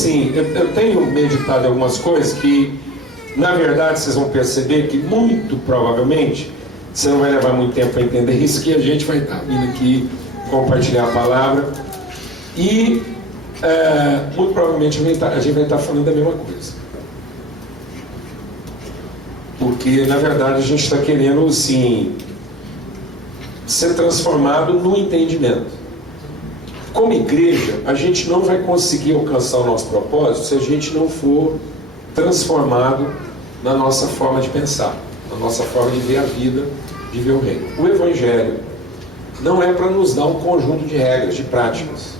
Sim, eu tenho meditado algumas coisas que, na verdade, vocês vão perceber que, muito provavelmente, você não vai levar muito tempo para entender isso, que a gente vai estar vindo aqui compartilhar a palavra e, muito provavelmente, a gente vai estar falando da mesma coisa. Porque, na verdade, a gente está querendo, sim, ser transformado no entendimento. Como igreja, a gente não vai conseguir alcançar o nosso propósito se a gente não for transformado na nossa forma de pensar, na nossa forma de ver a vida, de ver o reino. O Evangelho não é para nos dar um conjunto de regras, de práticas.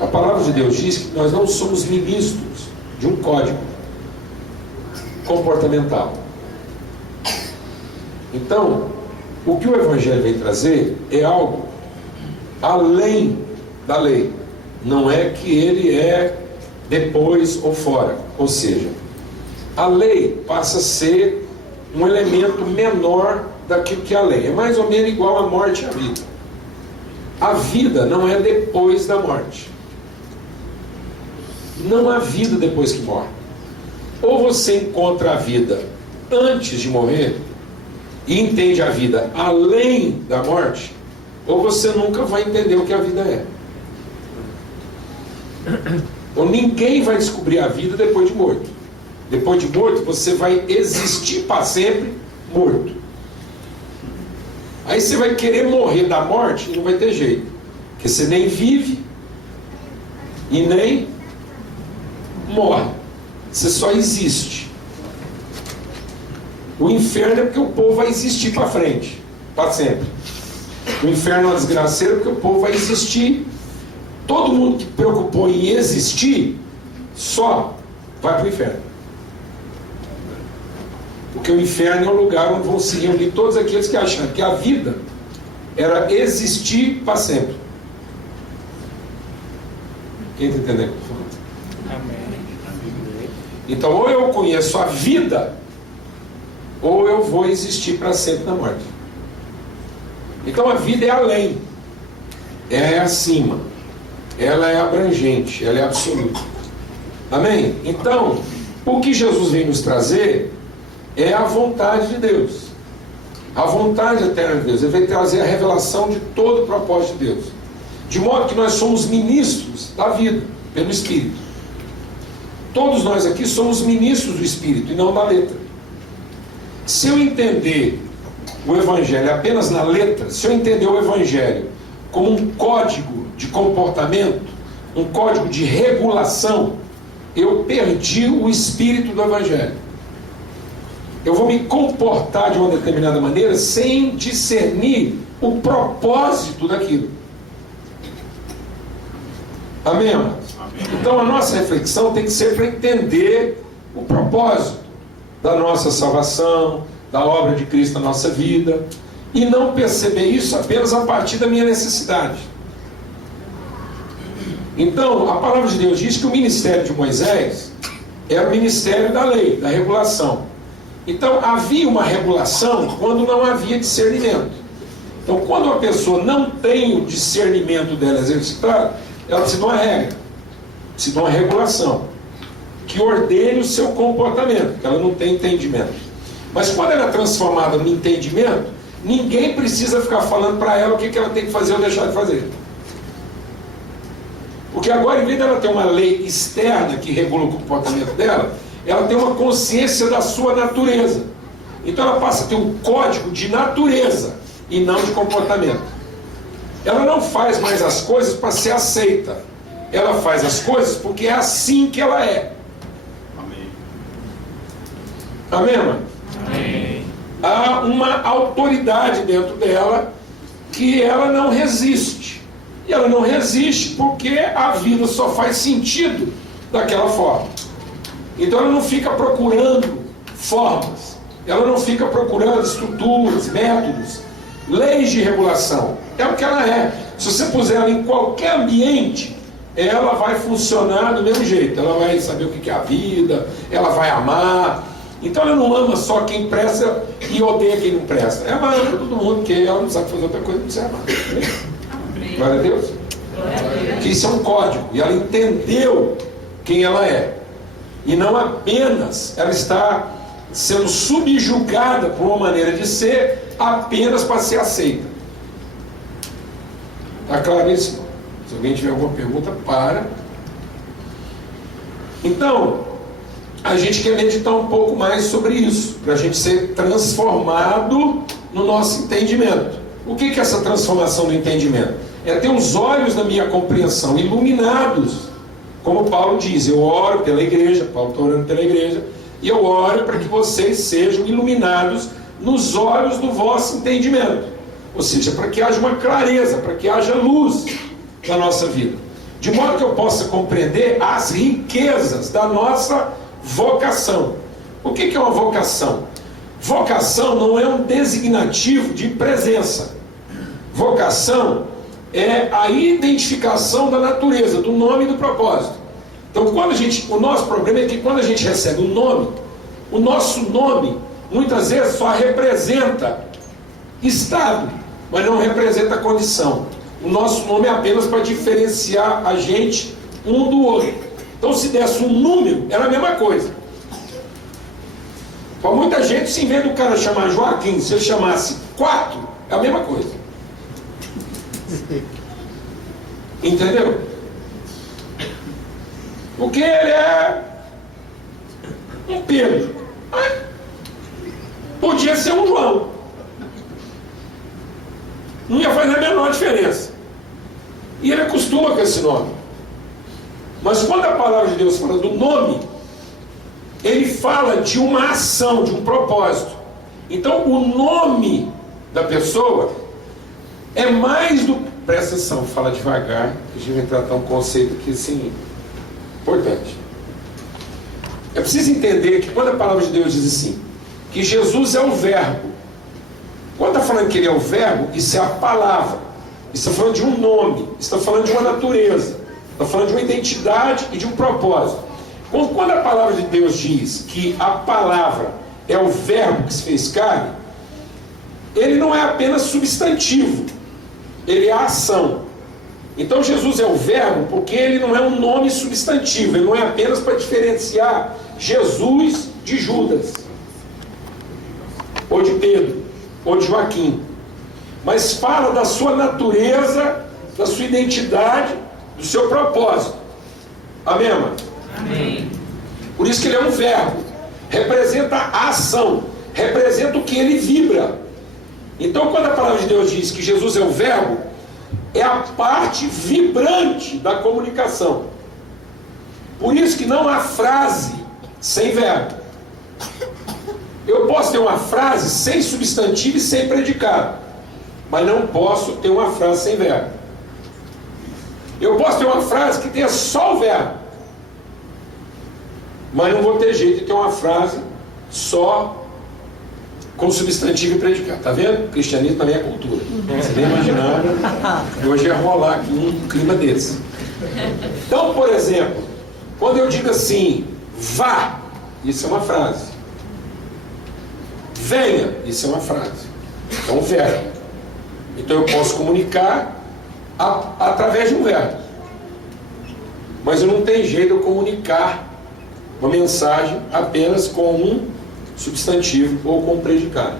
A palavra de Deus diz que nós não somos ministros de um código comportamental. Então, o que o Evangelho vem trazer é algo além da lei. Não é que ele é depois ou fora. Ou seja, a lei passa a ser um elemento menor daquilo que é a lei. É mais ou menos igual a morte e a vida. A vida não é depois da morte. Não há vida depois que morre. Ou você encontra a vida antes de morrer e entende a vida além da morte, ou você nunca vai entender o que a vida é. Então ninguém vai descobrir a vida depois de morto. Depois de morto você vai existir para sempre morto. Aí você vai querer morrer da morte e não vai ter jeito, porque você nem vive e nem morre, você só existe. O inferno é porque o povo vai existir para frente, para sempre. O inferno é uma desgraceira porque o povo vai existir. Todo mundo que preocupou em existir só vai para o inferno. Porque o inferno é um lugar onde vão se reunir todos aqueles que acham que a vida era existir para sempre. Quem está entendendo o que eu estou falando? Amém. Então, ou eu conheço a vida, ou eu vou existir para sempre na morte. Então a vida é além, é acima, ela é abrangente, ela é absoluta. Amém? Então, o que Jesus vem nos trazer é a vontade de Deus, a vontade eterna de Deus. Ele vem trazer a revelação de todo o propósito de Deus, de modo que nós somos ministros da vida pelo Espírito. Todos nós aqui somos ministros do Espírito e não da letra. Se eu entender o Evangelho apenas na letra, se eu entender o Evangelho como um código de comportamento, um código de regulação, eu perdi o espírito do Evangelho. Eu vou me comportar de uma determinada maneira sem discernir o propósito daquilo. Amém, amados? Então a nossa reflexão tem que ser para entender o propósito da nossa salvação, da obra de Cristo na nossa vida, e não perceber isso apenas a partir da minha necessidade. Então, a palavra de Deus diz que o ministério de Moisés era o ministério da lei, da regulação. Então, havia uma regulação quando não havia discernimento. Então, quando a pessoa não tem o discernimento dela exercitado, ela precisa de uma regra, precisa de uma regulação que ordene o seu comportamento, porque ela não tem entendimento. Mas quando ela é transformada no entendimento, ninguém precisa ficar falando para ela o que ela tem que fazer ou deixar de fazer. Porque agora, em vez dela ter uma lei externa que regula o comportamento dela, ela tem uma consciência da sua natureza. Então ela passa a ter um código de natureza e não de comportamento. Ela não faz mais as coisas para ser aceita. Ela faz as coisas porque é assim que ela é. Amém, mãe? Amém. Há uma autoridade dentro dela que ela não resiste. E ela não resiste porque a vida só faz sentido daquela forma. Então ela não fica procurando formas, ela não fica procurando estruturas, métodos, leis de regulação. É o que ela é. Se você puser ela em qualquer ambiente, ela vai funcionar do mesmo jeito. Ela vai saber o que é a vida, ela vai amar. Então ela não ama só quem presta e odeia quem não presta. Ela ama todo mundo, porque ela não sabe fazer outra coisa, não precisa amar. Glória a Deus. Que isso é um código. E ela entendeu quem ela é. E não apenas ela está sendo subjugada por uma maneira de ser apenas para ser aceita. Está claro isso? Se alguém tiver alguma pergunta, para. Então, a gente quer meditar um pouco mais sobre isso, para a gente ser transformado no nosso entendimento. O que é essa transformação do entendimento? É ter os olhos da minha compreensão iluminados, como Paulo diz, eu oro pela igreja, Paulo está orando pela igreja, e eu oro para que vocês sejam iluminados nos olhos do vosso entendimento. Ou seja, para que haja uma clareza, para que haja luz na nossa vida. De modo que eu possa compreender as riquezas da nossa vocação. O que é uma vocação? Vocação não é um designativo de presença. Vocação é a identificação da natureza, do nome e do propósito. Então, o nosso problema é que quando a gente recebe um nome, o nosso nome muitas vezes só representa estado, mas não representa condição. O nosso nome é apenas para diferenciar a gente um do outro. Então, se desse um número, era a mesma coisa. Para muita gente, se em vez do cara chamar Joaquim, se ele chamasse 4, é a mesma coisa. Entendeu? Porque ele é um Pedro. Podia ser um João. Não ia fazer a menor diferença. E ele acostuma com esse nome. Mas quando a palavra de Deus fala do nome, ele fala de uma ação, de um propósito. Então o nome da pessoa é mais do... Presta atenção, fala devagar, que a gente vai tratar um conceito aqui assim, importante. É preciso entender que quando a palavra de Deus diz assim, que Jesus é o verbo, quando está falando que ele é o verbo, isso é a palavra, isso está falando de um nome, isso está falando de uma natureza, está falando de uma identidade e de um propósito. Quando a palavra de Deus diz que a palavra é o verbo que se fez carne, ele não é apenas substantivo, ele é a ação. Então Jesus é o verbo porque ele não é um nome substantivo, ele não é apenas para diferenciar Jesus de Judas, ou de Pedro, ou de Joaquim, mas fala da sua natureza, da sua identidade, do seu propósito. Amém, mano? Amém. Por isso que ele é um verbo, representa a ação, representa o que ele vibra. Então, quando a palavra de Deus diz que Jesus é o verbo, é a parte vibrante da comunicação. Por isso que não há frase sem verbo. Eu posso ter uma frase sem substantivo e sem predicado, mas não posso ter uma frase sem verbo. Eu posso ter uma frase que tenha só o verbo, mas não vou ter jeito de ter uma frase só com substantivo e predicado. Está vendo? O cristianismo também é cultura. Você nem imaginava que hoje ia rolar aqui um clima desse. Então, por exemplo, quando eu digo assim, vá, isso é uma frase. Venha, isso é uma frase. É um verbo. Então eu posso comunicar através de um verbo. Mas eu não tenho jeito de eu comunicar uma mensagem apenas com um substantivo ou com um predicado.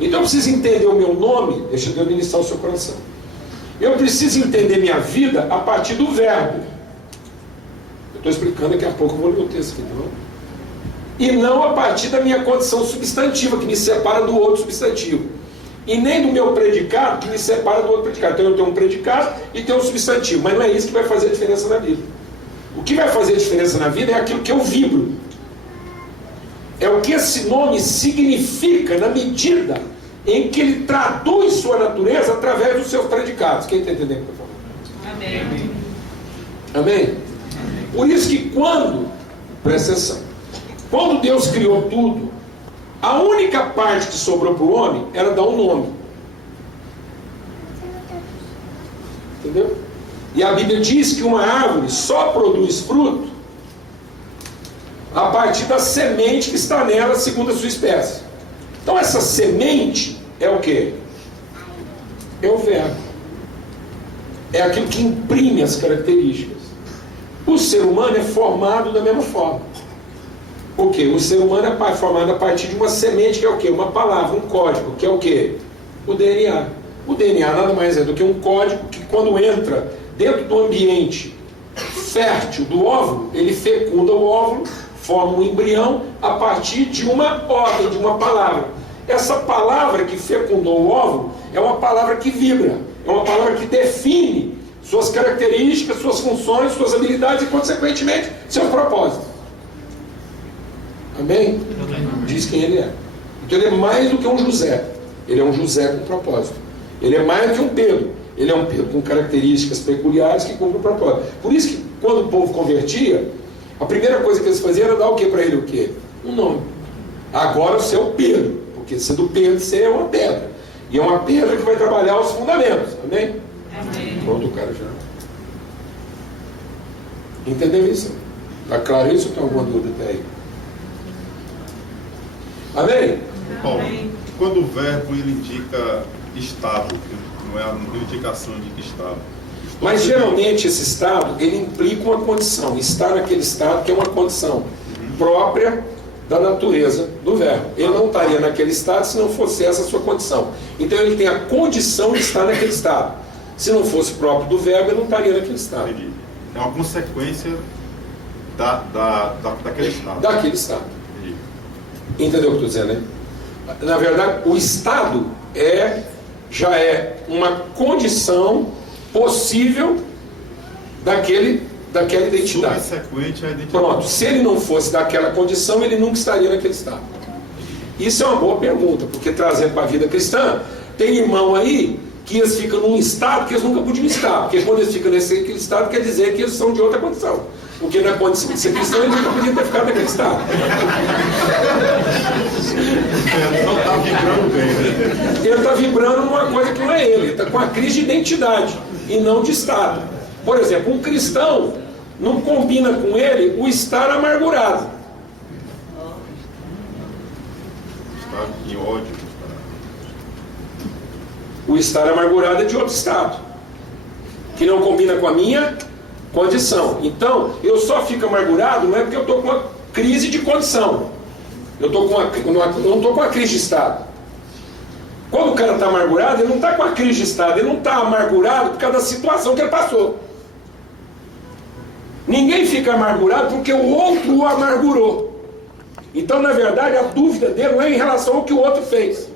Então eu preciso entender o meu nome, deixa Deus ministrar o seu coração. Eu preciso entender minha vida a partir do verbo. Eu estou explicando, daqui a pouco eu vou ler o texto aqui, não? E não a partir da minha condição substantiva, que me separa do outro substantivo. E nem do meu predicado, que me separa do outro predicado. Então eu tenho um predicado e tenho um substantivo, mas não é isso que vai fazer a diferença na vida. O que vai fazer a diferença na vida é aquilo que eu vibro. É o que esse nome significa na medida em que ele traduz sua natureza através dos seus predicados. Quem está entendendo, por favor? Amém. Amém? Por isso que presta atenção, quando Deus criou tudo, a única parte que sobrou para o homem era dar um nome. Entendeu? E a Bíblia diz que uma árvore só produz fruto a partir da semente que está nela, segundo a sua espécie. Então essa semente é o quê? É o verbo. É aquilo que imprime as características. O ser humano é formado da mesma forma. O quê? O ser humano é formado a partir de uma semente, que é o quê? Uma palavra, um código, que é o quê? O DNA. O DNA nada mais é do que um código que, quando entra dentro do ambiente fértil do óvulo, ele fecunda o óvulo, forma um embrião a partir de uma ordem, de uma palavra. Essa palavra que fecundou o óvulo é uma palavra que vibra, é uma palavra que define suas características, suas funções, suas habilidades e, consequentemente, seus propósitos. Amém? Diz quem ele é. Então ele é mais do que um José. Ele é um José com propósito. Ele é mais do que um Pedro. Ele é um Pedro com características peculiares que cumprem o propósito. Por isso que, quando o povo convertia, a primeira coisa que eles faziam era dar o que para ele? O quê? Um nome. Agora você é o Pedro. Porque sendo Pedro, você é uma pedra. E é uma pedra que vai trabalhar os fundamentos. Amém? Amém. Pronto, o cara já. Entendeu isso? Está claro isso ou tem alguma dúvida até aí? Amém? Bom, quando o verbo ele indica estado, não é a indicação de que estado. Mas geralmente esse estado, ele implica uma condição. Estar naquele estado que é uma condição própria da natureza do verbo. Ele não estaria naquele estado se não fosse essa a sua condição. Então ele tem a condição de estar naquele estado. Se não fosse próprio do verbo, ele não estaria naquele estado. Entendi. É uma consequência daquele estado. Daquele estado. Entendeu o que eu estou dizendo, né? Na verdade, o estado já é uma condição possível daquela identidade. Subsequente à identidade. Pronto, se ele não fosse daquela condição, ele nunca estaria naquele estado. Isso é uma boa pergunta, porque trazendo para a vida cristã, tem irmão aí que eles ficam num estado que eles nunca podiam estar, porque quando eles ficam naquele estado, quer dizer que eles são de outra condição. Porque na condição de ser cristão, ele nunca podia ter ficado naquele estado. Ele não está vibrando bem, né? Ele está vibrando numa coisa que não é ele está com a crise de identidade e não de estado. Por exemplo, um cristão não combina com ele o estar amargurado. Está em ódio. O estar amargurado é de outro estado, que não combina com a minha condição. Então, eu só fico amargurado não é porque eu estou com uma crise de condição. Eu não estou com a crise de estado. Quando o cara está amargurado, ele não está com a crise de estado, ele não está amargurado por causa da situação que ele passou. Ninguém fica amargurado porque o outro o amargurou. Então, na verdade, a dúvida dele não é em relação ao que o outro fez.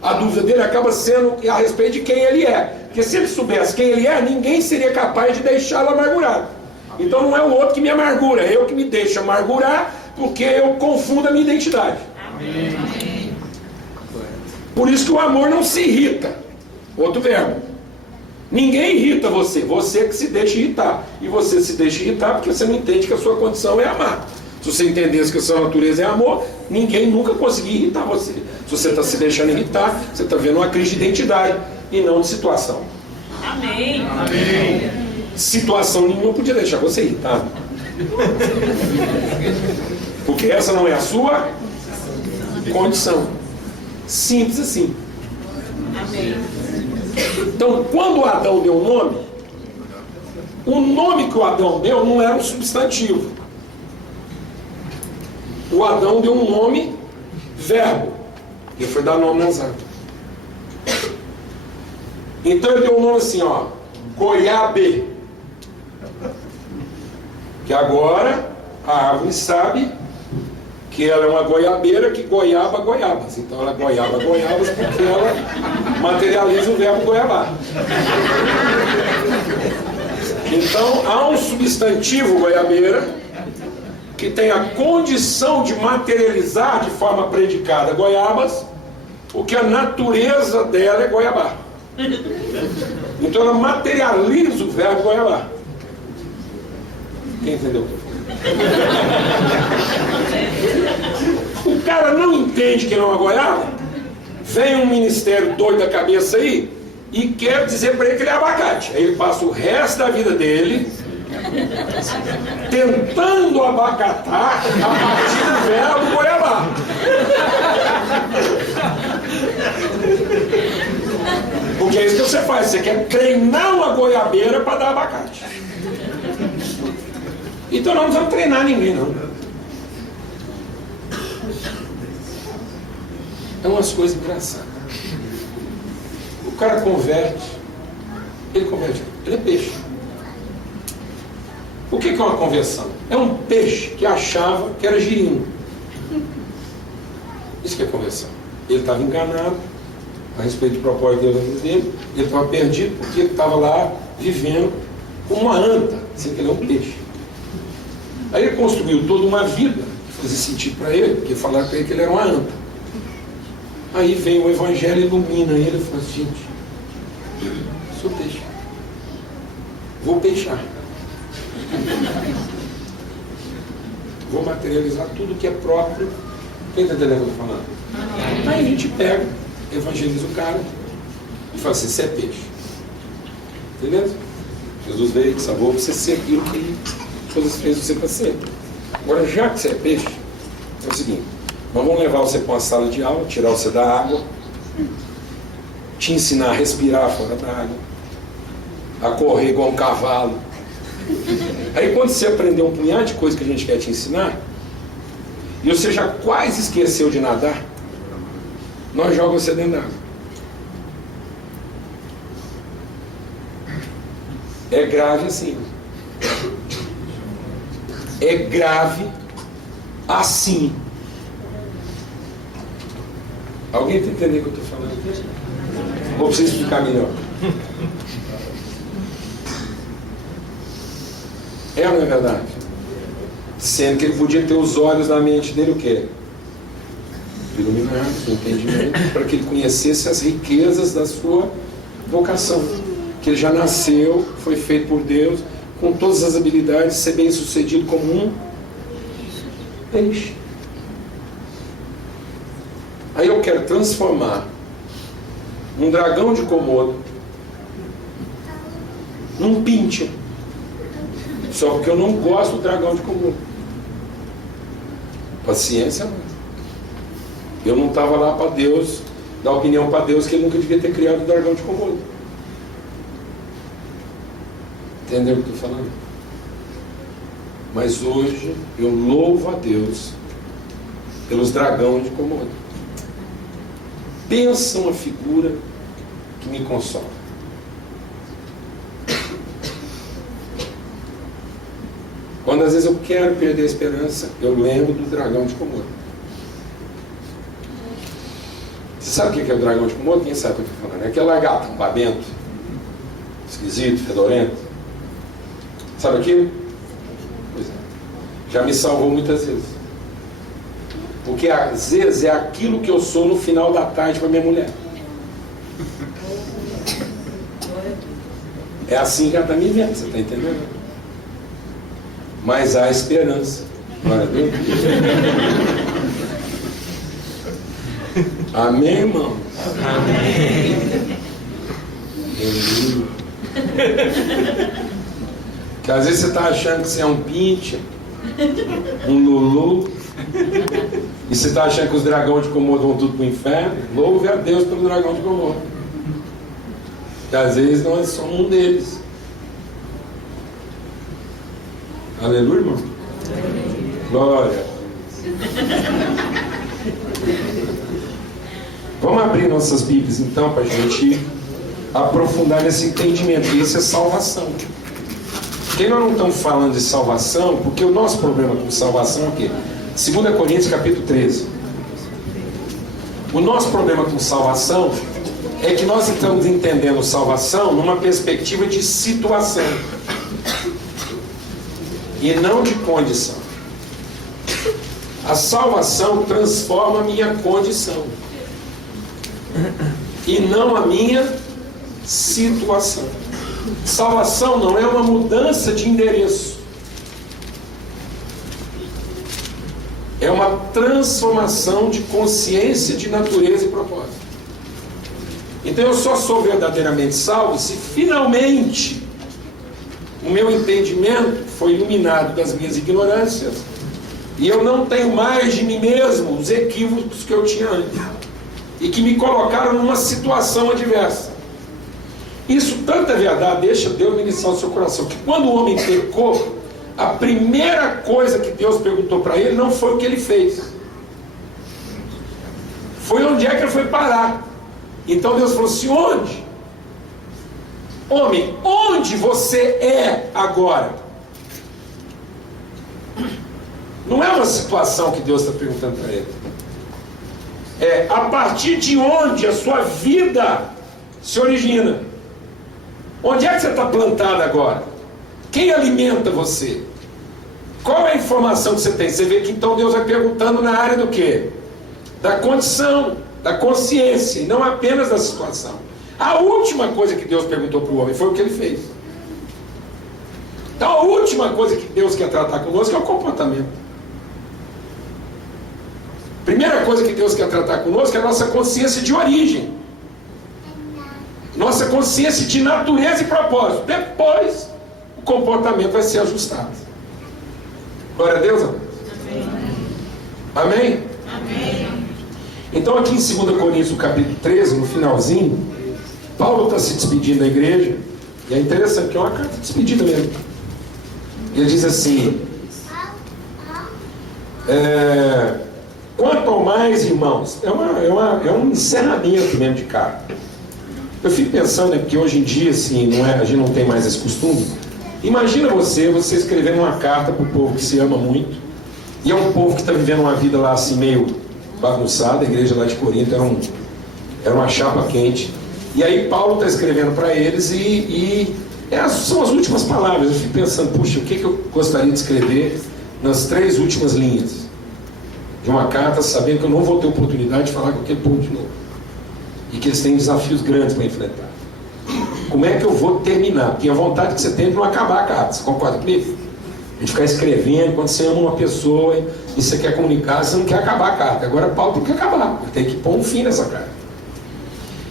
A dúvida dele acaba sendo a respeito de quem ele é. Porque se ele soubesse quem ele é, ninguém seria capaz de deixá-lo amargurado. Então não é o outro que me amargura, é eu que me deixo amargurar, porque eu confundo a minha identidade. Amém. Por isso que o amor não se irrita. Outro verbo. Ninguém irrita você, você que se deixa irritar. E você se deixa irritar porque você não entende que a sua condição é amar. Se você entendesse que a sua natureza é amor, ninguém nunca conseguia irritar você. Se você está se deixando irritar, você está vendo uma crise de identidade e não de situação. Amém. Amém. Situação nenhuma podia deixar você irritado. Porque essa não é a sua condição. Simples assim. Amém. Então, quando Adão deu o nome que o Adão deu não era um substantivo. O Adão deu um nome verbo. Ele foi dar nome nas árvores. Então ele deu um nome assim, ó, goiabe. Que agora a árvore sabe que ela é uma goiabeira que goiaba goiabas. Então ela goiaba goiabas porque ela materializa o verbo goiabar. Então há um substantivo goiabeira que tem a condição de materializar de forma predicada goiabas, porque a natureza dela é goiabar. Então ela materializa o verbo goiabar. Quem entendeu? O cara não entende que não é uma goiaba, vem um ministério doido da cabeça aí e quer dizer para ele que ele é abacate. Aí ele passa o resto da vida dele tentando abacatar a partir do verbo goiabá. Porque é isso que você faz, você quer treinar uma goiabeira para dar abacate. Então nós não vamos treinar ninguém, não. É umas coisas engraçadas. O cara converte, ele é peixe. O que é uma conversão? É um peixe que achava que era girino. Isso que é conversão. Ele estava enganado a respeito do propósito de Deus na vida dele, ele estava perdido porque ele estava lá vivendo como uma anta, sem que ele é um peixe. Aí ele construiu toda uma vida que fazia sentido para ele, porque falaram para ele que ele era uma anta. Aí vem o Evangelho, ilumina ele e fala assim: gente, sou peixe, vou peixar, vou materializar tudo que é próprio. Quem está entendendo o que eu estou falando? Aí a gente pega, evangeliza o cara e fala assim: você é peixe, beleza? Jesus veio, salvou você ser aquilo que ele fez você para ser. Agora, já que você é peixe, é o seguinte: nós vamos levar você para uma sala de aula, tirar você da água, te ensinar a respirar fora da água, a correr igual um cavalo. Aí quando você aprender um punhado de coisa que a gente quer te ensinar, e você já quase esqueceu de nadar, nós jogamos você dentro da água. É grave assim. É grave assim. Alguém está entendendo o que eu estou falando aqui? Vou precisar explicar melhor. É ou não é verdade? Sendo que ele podia ter os olhos na mente dele o quê? Iluminados, o entendimento, para que ele conhecesse as riquezas da sua vocação. Que ele já nasceu, foi feito por Deus, com todas as habilidades, ser bem sucedido como um peixe. Aí eu quero transformar um dragão de Komodo num pincher. Só porque eu não gosto do dragão de Komodo. Paciência, não. Eu não estava lá para Deus, dar opinião para Deus que ele nunca devia ter criado o dragão de Komodo. Entendeu o que eu estou falando? Mas hoje eu louvo a Deus pelos dragões de Komodo. Pensa uma figura que me consola. Quando às vezes eu quero perder a esperança, eu lembro do dragão de Komodo. Você sabe o que é o dragão de Komodo? Quem sabe o que eu estou falando? É aquele lagarto, um babento, esquisito, fedorento. Sabe aquilo? Pois é. Já me salvou muitas vezes. Porque às vezes é aquilo que eu sou no final da tarde para minha mulher. É assim que ela está me vendo, você está entendendo? Mas há esperança. Glória a Deus. Amém, irmão? Amém. Que às vezes você está achando que você é um pinche, um lulu, e você está achando que os dragões de Komodo vão tudo para o inferno. Louve a Deus pelo dragão de Komodo. Que às vezes nós somos um deles. Aleluia, irmão? Glória. Vamos abrir nossas Bíblias então para a gente aprofundar nesse entendimento. E isso é salvação. Porque nós não estamos falando de salvação, porque o nosso problema com salvação é o quê? 2 Coríntios capítulo 13. O nosso problema com salvação é que nós estamos entendendo salvação numa perspectiva de situação e não de condição. A salvação transforma a minha condição e não a minha situação. Salvação não é uma mudança de endereço, é uma transformação de consciência, de natureza e propósito. Então eu só sou verdadeiramente salvo se finalmente o meu entendimento foi iluminado das minhas ignorâncias e eu não tenho mais de mim mesmo os equívocos que eu tinha antes e que me colocaram numa situação adversa. Isso tanto é verdade, deixa Deus ministrar o seu coração, que quando o homem pecou, a primeira coisa que Deus perguntou para ele não foi o que ele fez, foi onde é que ele foi parar. Então Deus falou assim: onde? Homem, onde você é agora? Não é uma situação que Deus está perguntando para ele. É a partir de onde a sua vida se origina. Onde é que você está plantado agora? Quem alimenta você? Qual é a informação que você tem? Você vê que então Deus vai perguntando na área do quê? Da condição, da consciência, e não apenas da situação. A última coisa que Deus perguntou para o homem foi o que ele fez. Então a última coisa que Deus quer tratar conosco é o comportamento. Primeira coisa que Deus quer tratar conosco é a nossa consciência de origem, nossa consciência de natureza e propósito. Depois o comportamento vai ser ajustado. Glória a Deus, amém? Amém? Amém. Então aqui em 2 Coríntios capítulo 13, no finalzinho, Paulo está se despedindo da igreja, e é interessante que é uma carta de despedida mesmo. Ele diz assim: quanto ao mais, irmãos, é um encerramento mesmo de carta. Eu fico pensando, porque hoje em dia assim, a gente não tem mais esse costume. Imagina você escrevendo uma carta para o povo que se ama muito, e é um povo que está vivendo uma vida lá assim meio bagunçada. A igreja lá de Corinto era uma chapa quente, e aí Paulo está escrevendo para eles são as últimas palavras. Eu fico pensando, puxa, o que eu gostaria de escrever nas 3 últimas linhas de uma carta, sabendo que eu não vou ter oportunidade de falar com aquele povo de novo, e que eles têm desafios grandes para enfrentar. Como é que eu vou terminar? Porque a vontade que você tem de não acabar a carta. Você concorda comigo? A gente ficar escrevendo, quando você ama uma pessoa e você quer comunicar, você não quer acabar a carta. Agora Paulo tem que acabar, ele tem que pôr um fim nessa carta.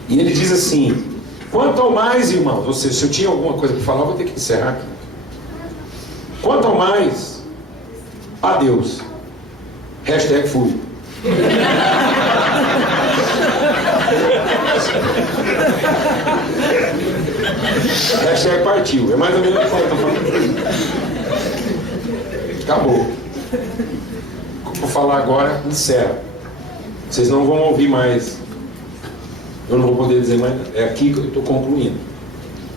E ele diz assim: quanto ao mais, irmãos, ou seja, se eu tinha alguma coisa para falar, eu vou ter que encerrar aqui. Quanto ao mais, a Deus. #fui. #partiu. É mais ou menos o que eu estou falando. Acabou. Vou falar agora, encerra. Vocês não vão ouvir mais. Eu não vou poder dizer mais nada. É aqui que eu estou concluindo.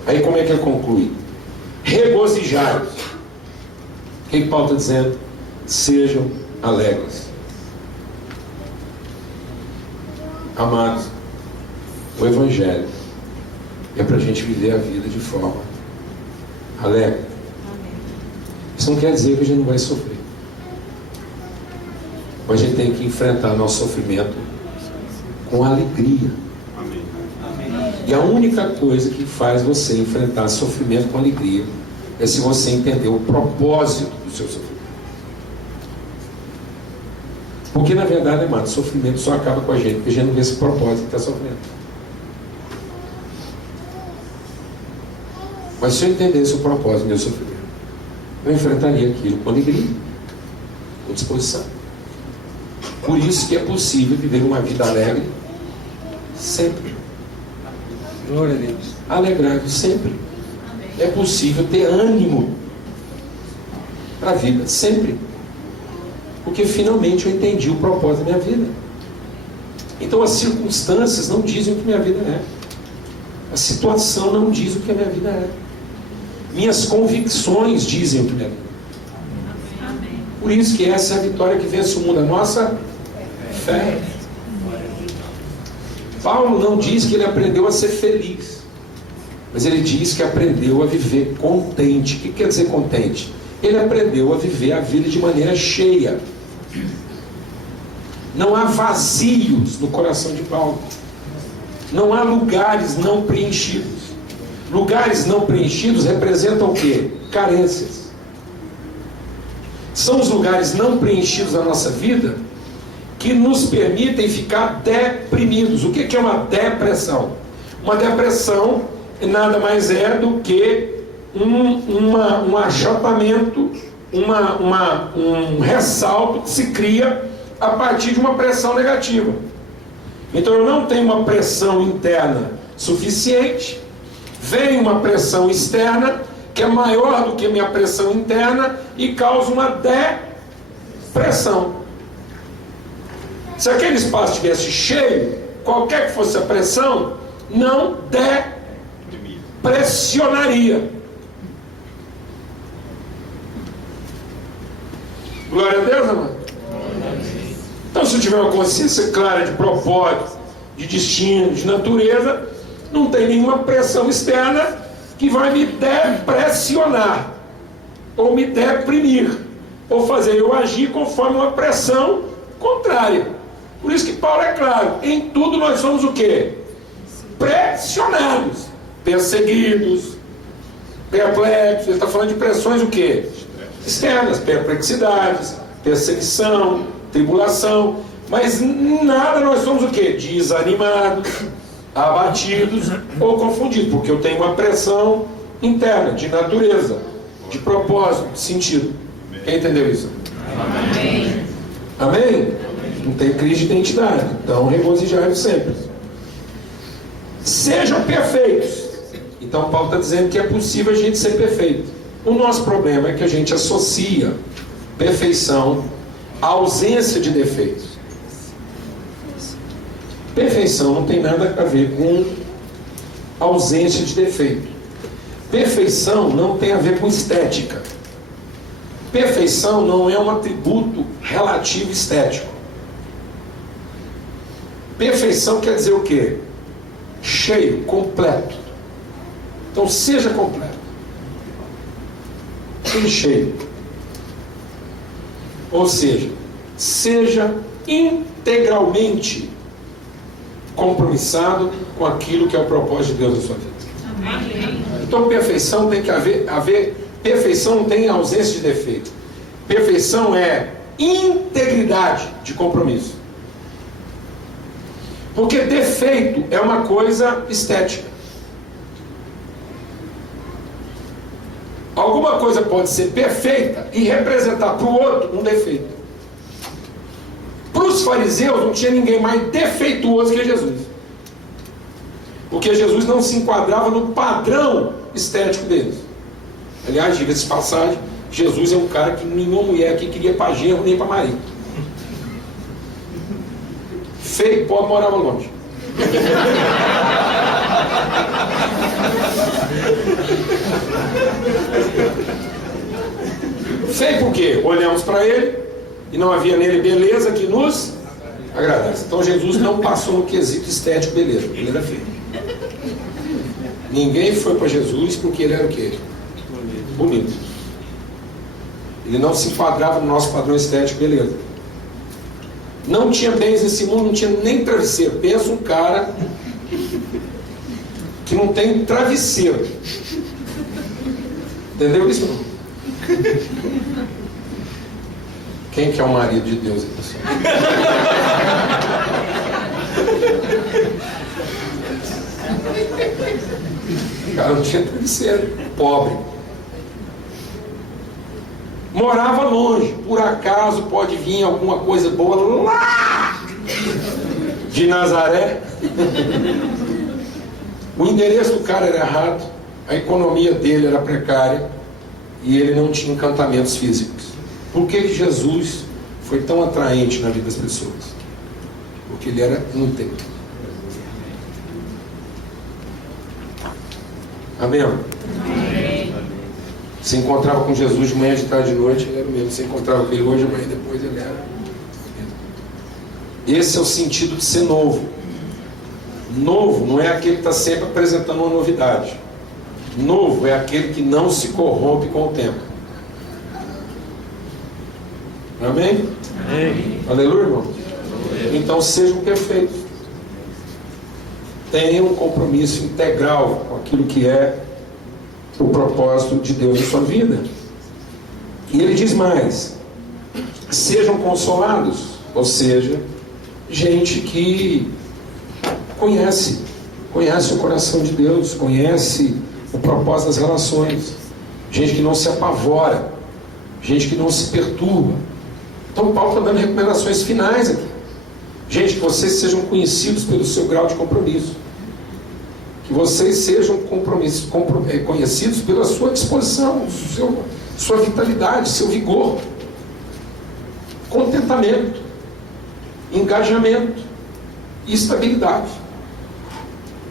Aí como é que eu concluí? Regozijai-vos. O que Paulo está dizendo? Sejam alegres. Amados, o Evangelho é para a gente viver a vida de forma alegre. Isso não quer dizer que a gente não vai sofrer, mas a gente tem que enfrentar nosso sofrimento com alegria. E a única coisa que faz você enfrentar sofrimento com alegria é se você entender o propósito do seu sofrimento. Porque na verdade, amado, o sofrimento só acaba com a gente porque a gente não vê esse propósito que está sofrendo. Mas se eu entendesse o propósito do meu sofrimento, eu enfrentaria aquilo com alegria, com disposição. Por isso que é possível viver uma vida alegre sempre. Glória a Deus. Alegrável sempre. É possível ter ânimo para a vida sempre. Porque finalmente eu entendi o propósito da minha vida. Então as circunstâncias não dizem o que minha vida é. A situação não diz o que a minha vida é. Minhas convicções dizem o que minha vida é. Por isso que essa é a vitória que vence o mundo, a nossa fé. Paulo não diz que ele aprendeu a ser feliz, mas ele diz que aprendeu a viver contente. O que quer dizer contente? Ele aprendeu a viver a vida de maneira cheia. Não há vazios no coração de Paulo. Não há lugares não preenchidos. Lugares não preenchidos representam o quê? Carências. São os lugares não preenchidos da nossa vida que nos permitem ficar deprimidos. O que é uma depressão? Uma depressão nada mais é do que um achatamento, um ressalto que se cria a partir de uma pressão negativa. Então eu não tenho uma pressão interna suficiente, vem uma pressão externa que é maior do que minha pressão interna e causa uma depressão. Se aquele espaço estivesse cheio, qualquer que fosse a pressão, não depressionaria. Glória a Deus, amado. Então, se eu tiver uma consciência clara de propósito, de destino, de natureza, não tem nenhuma pressão externa que vai me depressionar, ou me deprimir, ou fazer eu agir conforme uma pressão contrária. Por isso que Paulo é claro, em tudo nós somos o quê? Pressionados, perseguidos, perplexos. Ele está falando de pressões o quê? Externas, perplexidades, perseguição, tribulação. Mas nada nós somos o quê? Desanimados, abatidos ou confundidos, porque eu tenho uma pressão interna, de natureza, de propósito, de sentido. Quem entendeu isso? Amém. Amém? Não tem crise de identidade, então regozijai-vos sempre. Sejam perfeitos. Então Paulo está dizendo que é possível a gente ser perfeito. O nosso problema é que a gente associa perfeição à ausência de defeitos. Perfeição não tem nada a ver com ausência de defeito. Perfeição não tem a ver com estética. Perfeição não é um atributo relativo estético. Perfeição quer dizer o quê? Cheio, completo. Então seja completo. Seja cheio. Ou seja, seja integralmente compromissado com aquilo que é o propósito de Deus na sua vida. Amém. Então perfeição tem que haver perfeição não tem ausência de defeito. Perfeição é integridade de compromisso. Porque defeito é uma coisa estética. Alguma coisa pode ser perfeita e representar para o outro um defeito. Para os fariseus não tinha ninguém mais defeituoso que Jesus. Porque Jesus não se enquadrava no padrão estético deles. Aliás, diga-se de passagem, Jesus é um cara que nenhuma mulher aqui queria para genro nem para marido. Feio, pobre, morava longe. Feio por quê? Olhamos para ele e não havia nele beleza que nos agradasse. Então Jesus não passou no quesito estético beleza, ele era feio. Ninguém foi para Jesus porque ele era o quê? Bonito. Ele não se enquadrava no nosso padrão estético beleza. Não tinha bens nesse mundo, não tinha nem travesseiro. Pensa um cara que não tem travesseiro. Entendeu isso? Não? Quem que é o marido de Deus aí, pessoal? O cara não tinha travesseiro. Pobre. Morava longe, por acaso pode vir alguma coisa boa lá de Nazaré. O endereço do cara era errado, a economia dele era precária e ele não tinha encantamentos físicos. Por que Jesus foi tão atraente na vida das pessoas? Porque ele era íntegro. Amém? Se encontrava com Jesus de manhã, de tarde, de noite, ele era o mesmo. Se encontrava com ele hoje, amanhã, depois, ele era. Esse é o sentido de ser novo. Novo não é aquele que está sempre apresentando uma novidade. Novo é aquele que não se corrompe com o tempo. Amém? Amém. Aleluia, irmão? Então sejam perfeitos. Tenham um compromisso integral com aquilo que é o propósito de Deus na sua vida. E ele diz mais: sejam consolados, ou seja, gente que conhece o coração de Deus, conhece o propósito das relações, gente que não se apavora, gente que não se perturba. Então Paulo está dando recomendações finais aqui. Gente, que vocês sejam conhecidos pelo seu grau de compromisso. que vocês sejam conhecidos pela sua disposição, sua vitalidade, seu vigor, contentamento, engajamento e estabilidade.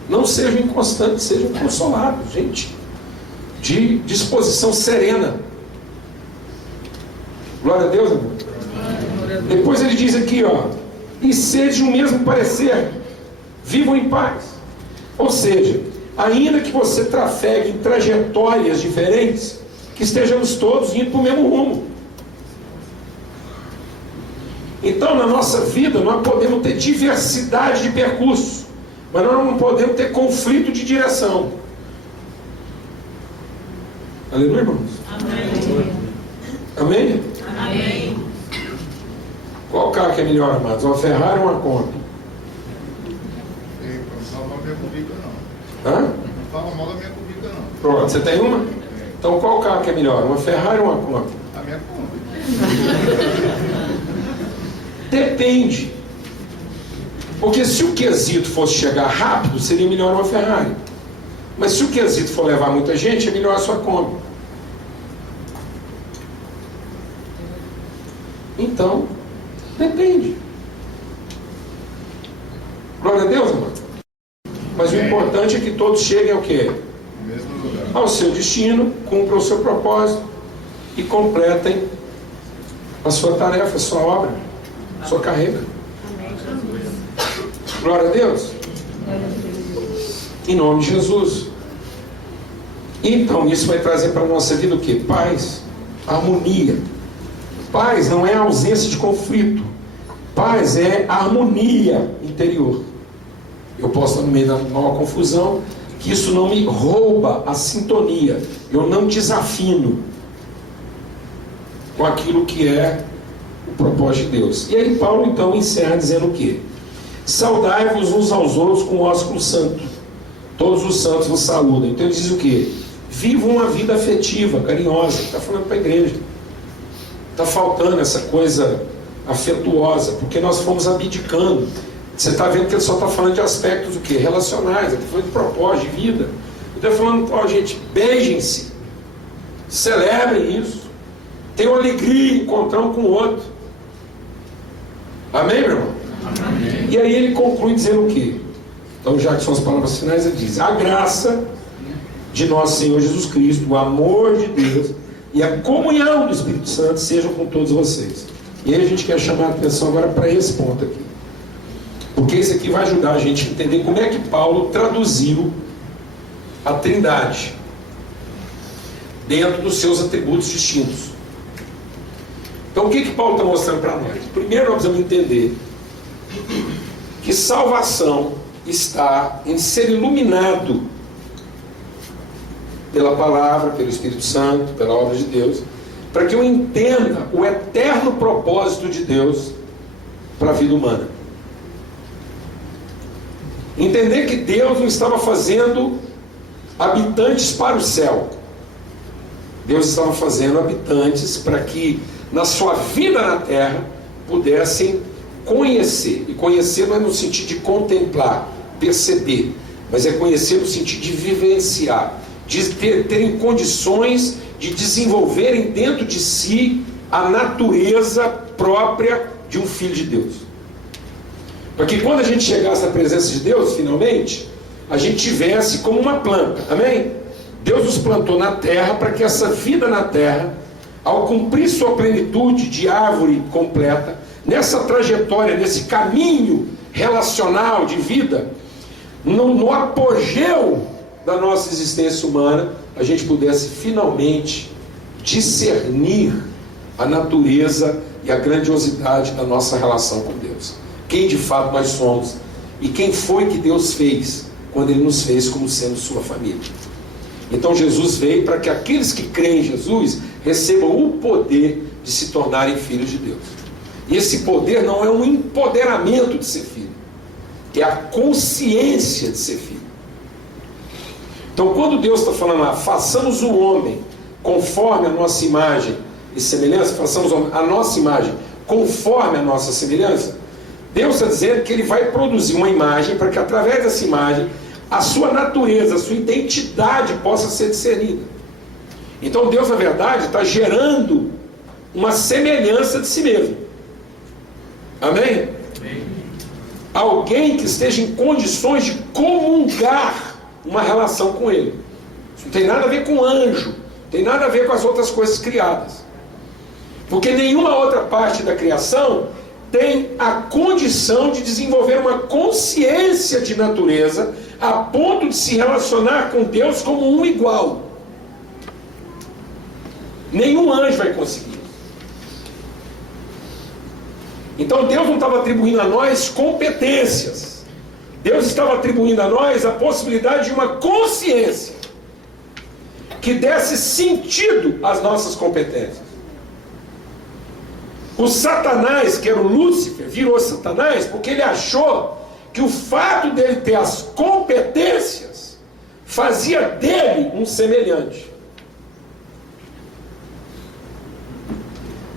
Não sejam inconstantes, sejam consolados, gente, de disposição serena. Glória a Deus, amor. Depois ele diz aqui, ó, e sejam o mesmo parecer, vivam em paz. Ou seja, ainda que você trafegue em trajetórias diferentes, que estejamos todos indo para o mesmo rumo. Então, na nossa vida, nós podemos ter diversidade de percursos, mas nós não podemos ter conflito de direção. Aleluia, irmãos? Amém. Amém? Amém. Qual carro que é melhor, amados? Uma Ferrari ou uma Kombi? Não fala mal da minha comida, não. Hã? Não fala mal da minha comida, não. Pronto, você tem uma? Então qual carro que é melhor? Uma Ferrari ou uma Kombi? A minha comida. Depende. Porque se o quesito fosse chegar rápido, seria melhor uma Ferrari. Mas se o quesito for levar muita gente, é melhor a sua Kombi. Então, depende. Glória a Deus, irmão. Mas o importante é que todos cheguem ao quê? No mesmo lugar. Ao seu destino, cumpram o seu propósito e completem a sua tarefa, a sua obra, a sua carreira. Glória a Deus. Em nome de Jesus. Então, isso vai trazer para a nossa vida o quê? Paz, harmonia. Paz não é ausência de conflito. Paz é harmonia interior. Eu posso estar no meio da maior confusão, que isso não me rouba a sintonia. Eu não desafino com aquilo que é o propósito de Deus. E aí Paulo então encerra dizendo o quê? Saudai-vos uns aos outros com ósculo santo. Todos os santos vos saúdam. Então ele diz o quê? Vivam uma vida afetiva, carinhosa. Está falando para a igreja. Está faltando essa coisa afetuosa, porque nós fomos abdicando. Você está vendo que ele só está falando de aspectos do quê? Relacionais, ele está falando de propósito, de vida. Ele está falando, ó, gente, beijem-se, celebrem isso, tenham alegria em encontrar um com o outro. Amém, meu irmão? Amém. E aí ele conclui dizendo o quê? Então, já que são as palavras finais, ele diz: a graça de nosso Senhor Jesus Cristo, o amor de Deus e a comunhão do Espírito Santo sejam com todos vocês. E aí a gente quer chamar a atenção agora para esse ponto aqui, porque isso aqui vai ajudar a gente a entender como é que Paulo traduziu a Trindade dentro dos seus atributos distintos. Então o que Paulo está mostrando para nós? Primeiro nós precisamos entender que salvação está em ser iluminado pela palavra, pelo Espírito Santo, pela obra de Deus, para que eu entenda o eterno propósito de Deus para a vida humana. Entender que Deus não estava fazendo habitantes para o céu. Deus estava fazendo habitantes para que na sua vida na terra pudessem conhecer. E conhecer não é no sentido de contemplar, perceber, mas é conhecer no sentido de vivenciar, de terem condições de desenvolverem dentro de si a natureza própria de um filho de Deus. Para que quando a gente chegasse na presença de Deus, finalmente, a gente tivesse como uma planta, amém? Deus nos plantou na terra para que essa vida na terra, ao cumprir sua plenitude de árvore completa, nessa trajetória, nesse caminho relacional de vida, no apogeu da nossa existência humana, a gente pudesse finalmente discernir a natureza e a grandiosidade da nossa relação com Deus. Quem de fato nós somos e quem foi que Deus fez quando Ele nos fez como sendo sua família. Então Jesus veio para que aqueles que creem em Jesus recebam o poder de se tornarem filhos de Deus. E esse poder não é um empoderamento de ser filho, é a consciência de ser filho. Então quando Deus está falando lá, façamos o homem conforme a nossa imagem e semelhança, façamos a nossa imagem conforme a nossa semelhança, Deus está dizendo que Ele vai produzir uma imagem para que através dessa imagem a sua natureza, a sua identidade possa ser discernida. Então Deus, na verdade, está gerando uma semelhança de si mesmo. Amém? Alguém que esteja em condições de comungar uma relação com Ele. Isso não tem nada a ver com anjo, não tem nada a ver com as outras coisas criadas. Porque nenhuma outra parte da criação tem a condição de desenvolver uma consciência de natureza a ponto de se relacionar com Deus como um igual. Nenhum anjo vai conseguir. Então Deus não estava atribuindo a nós competências. Deus estava atribuindo a nós a possibilidade de uma consciência que desse sentido às nossas competências. O Satanás, que era o Lúcifer, virou Satanás porque ele achou que o fato dele ter as competências fazia dele um semelhante.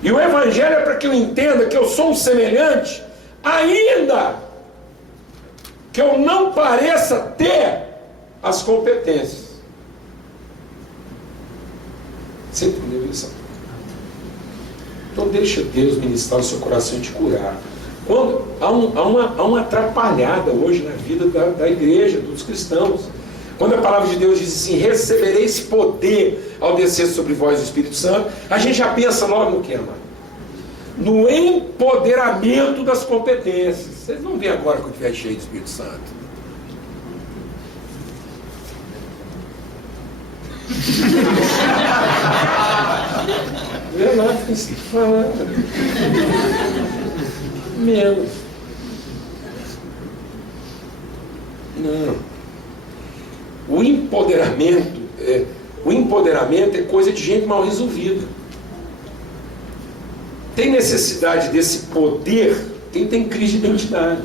E o Evangelho é para que eu entenda que eu sou um semelhante, ainda que eu não pareça ter as competências. Você entendeu isso? Então deixa Deus ministrar o seu coração e te curar. Quando há uma atrapalhada hoje na vida da igreja, dos cristãos. Quando a palavra de Deus diz assim, recebereis poder ao descer sobre vós o Espírito Santo, a gente já pensa logo no que, amado? No empoderamento das competências. Vocês vão ver agora quando estiver cheio do Espírito Santo. Vê lá o que você está falando. Menos. Não. O empoderamento é coisa de gente mal resolvida. Tem necessidade desse poder quem tem crise de identidade.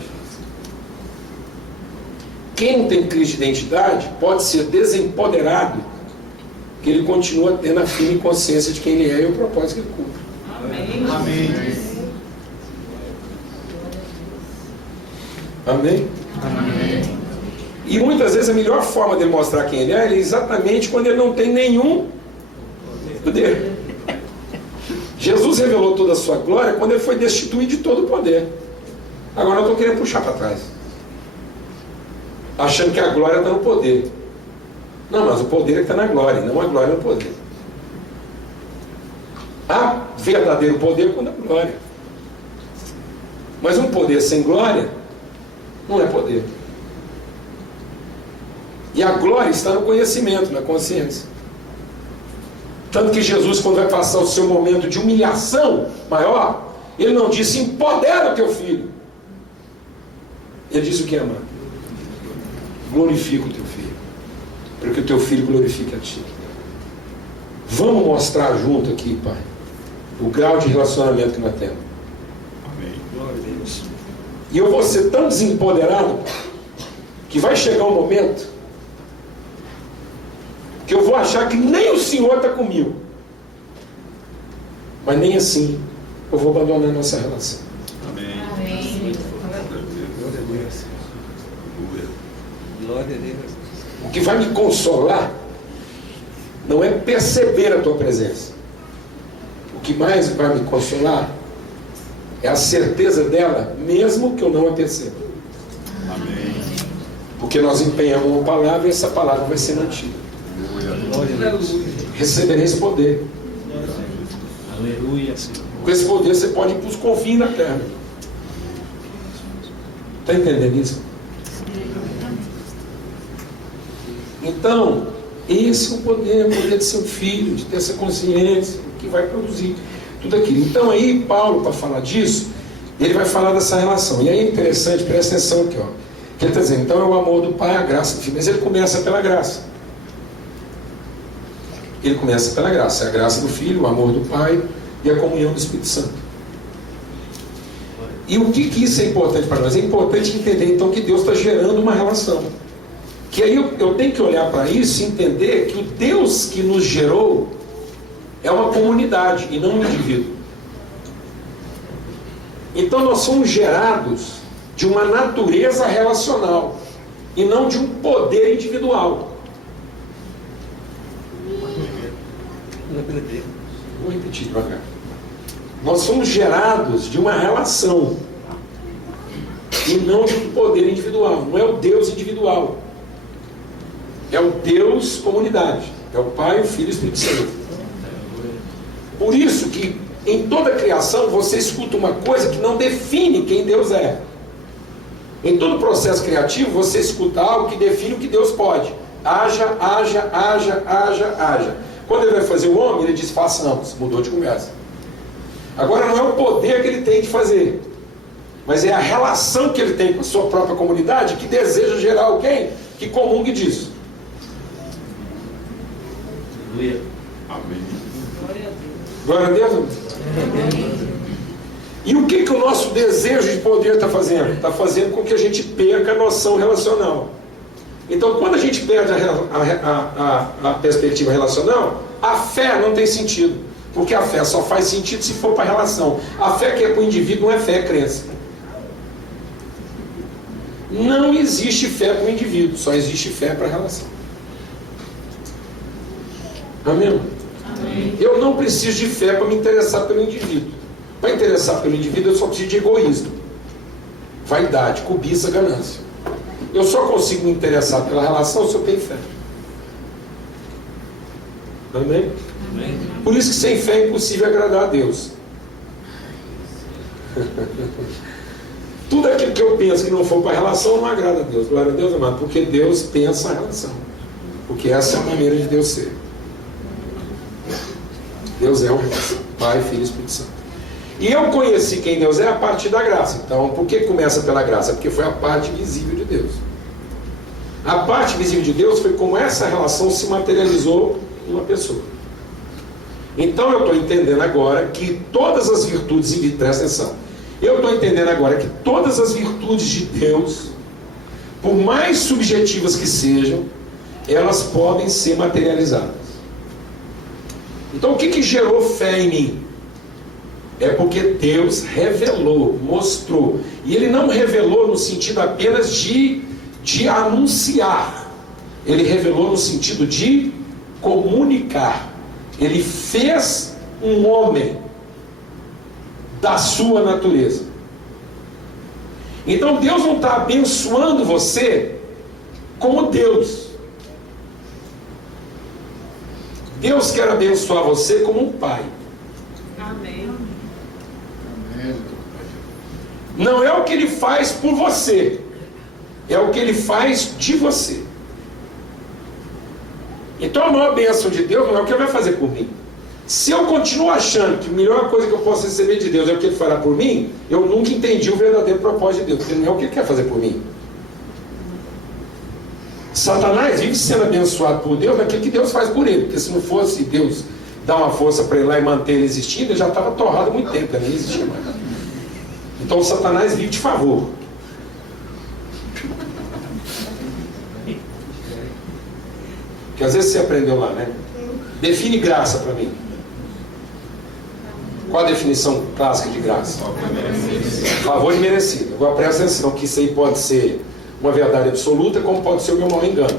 Quem não tem crise de identidade pode ser desempoderado, que ele continua tendo a firme consciência de quem ele é e o propósito que ele cumpre. Amém. Amém? Amém. E muitas vezes a melhor forma de mostrar quem ele é exatamente quando ele não tem nenhum poder. Jesus revelou toda a sua glória quando ele foi destituído de todo o poder. Agora eu estou querendo puxar para trás, achando que a glória está no poder. Não, mas o poder é que está na glória, não a glória no poder. Há verdadeiro poder quando é glória. Mas um poder sem glória não é poder. E a glória está no conhecimento, na consciência. Tanto que Jesus, quando vai passar o seu momento de humilhação maior, ele não disse, empodera o teu filho. Ele disse o que, amado? Glorifica o teu filho, para que o teu filho glorifique a ti. Vamos mostrar junto aqui, Pai, o grau de relacionamento que nós temos. Amém. Glória a Deus. E eu vou ser tão desempoderado, Pai, que vai chegar um momento que eu vou achar que nem o Senhor está comigo. Mas nem assim eu vou abandonar a nossa relação. Amém. Amém. Glória a Deus. Glória a Deus. O que vai me consolar não é perceber a tua presença. O que mais vai me consolar é a certeza dela, mesmo que eu não a perceba. Amém. Porque nós empenhamos uma palavra e essa palavra vai ser mantida. Glória a Deus. Recebereis poder. Aleluia, Senhor. Com esse poder você pode ir para os confins da terra. Está entendendo isso? Então, esse é o poder de ser um filho, de ter essa consciência, que vai produzir tudo aquilo. Então aí, Paulo, para falar disso, ele vai falar dessa relação. E aí é interessante, presta atenção aqui, ó. Que ele está dizendo, então é o amor do Pai, a graça do Filho. Mas ele começa pela graça. Ele começa pela graça. É a graça do Filho, o amor do Pai e a comunhão do Espírito Santo. E o que isso é importante para nós? É importante entender, então, que Deus está gerando uma relação. Que aí eu tenho que olhar para isso e entender que o Deus que nos gerou é uma comunidade e não um indivíduo. Então nós somos gerados de uma natureza relacional. e não de um poder individual. Vou repetir devagar. Nós somos gerados de uma relação e não de um poder individual. Não é o Deus individual, é o Deus comunidade, é o Pai, o Filho e o Espírito Santo. Por isso que em toda a criação você escuta uma coisa que não define quem Deus é. Em todo processo criativo você escuta algo que define o que Deus pode. Haja, haja, haja, haja, haja. Quando ele vai fazer o homem, ele diz façamos, mudou de conversa. Agora não é o poder que ele tem de fazer, mas é a relação que ele tem com a sua própria comunidade que deseja gerar alguém que comungue disso. Amém. Glória a Deus. E o que o nosso desejo de poder está fazendo? Está fazendo com que a gente perca a noção relacional. Então, quando a gente perde a perspectiva relacional, a fé não tem sentido. Porque a fé só faz sentido se for para a relação. A fé que é para o indivíduo não é fé, é crença. Não existe fé para o indivíduo, só existe fé para a relação. Amém? Amém? Eu não preciso de fé para me interessar pelo indivíduo. Para interessar pelo indivíduo, eu só preciso de egoísmo, vaidade, cobiça, ganância. Eu só consigo me interessar pela relação se eu tenho fé. Amém? Amém. Por isso que sem fé é impossível agradar a Deus. Tudo aquilo que eu penso que não for para a relação não agrada a Deus. Glória a Deus, amado. Porque Deus pensa a relação. Porque essa é a maneira de Deus ser. Deus é uma relação. Pai, Filho e Espírito Santo. E eu conheci quem Deus é a partir da graça. Então, por que começa pela graça? Porque foi a parte visível de Deus. A parte visível de Deus foi como essa relação se materializou em uma pessoa. Então eu estou entendendo agora que todas as virtudes, presta atenção, eu estou entendendo agora que todas as virtudes de Deus, por mais subjetivas que sejam, elas podem ser materializadas. Então o que gerou fé em mim? É porque Deus revelou, mostrou. E Ele não revelou no sentido apenas de anunciar. Ele revelou no sentido de comunicar. Ele fez um homem da sua natureza. Então Deus não está abençoando você como Deus. Deus quer abençoar você como um pai. Amém. Não é o que Ele faz por você, é o que Ele faz de você. Então a maior bênção de Deus não é o que Ele vai fazer por mim. Se eu continuo achando que a melhor coisa que eu posso receber de Deus é o que Ele fará por mim, eu nunca entendi o verdadeiro propósito de Deus, porque não é o que Ele quer fazer por mim. Satanás vive sendo abençoado por Deus naquilo que Deus faz por ele, porque se não fosse Deus dar uma força para ele lá e manter ele existindo, ele já estava torrado há muito tempo, nem existia mais. Então o Satanás vive de favor. Que às vezes você aprendeu lá, né? Define graça para mim. Qual a definição clássica de graça? Favor imerecido. Agora presta atenção que isso aí pode ser uma verdade absoluta, como pode ser o meu mau engano.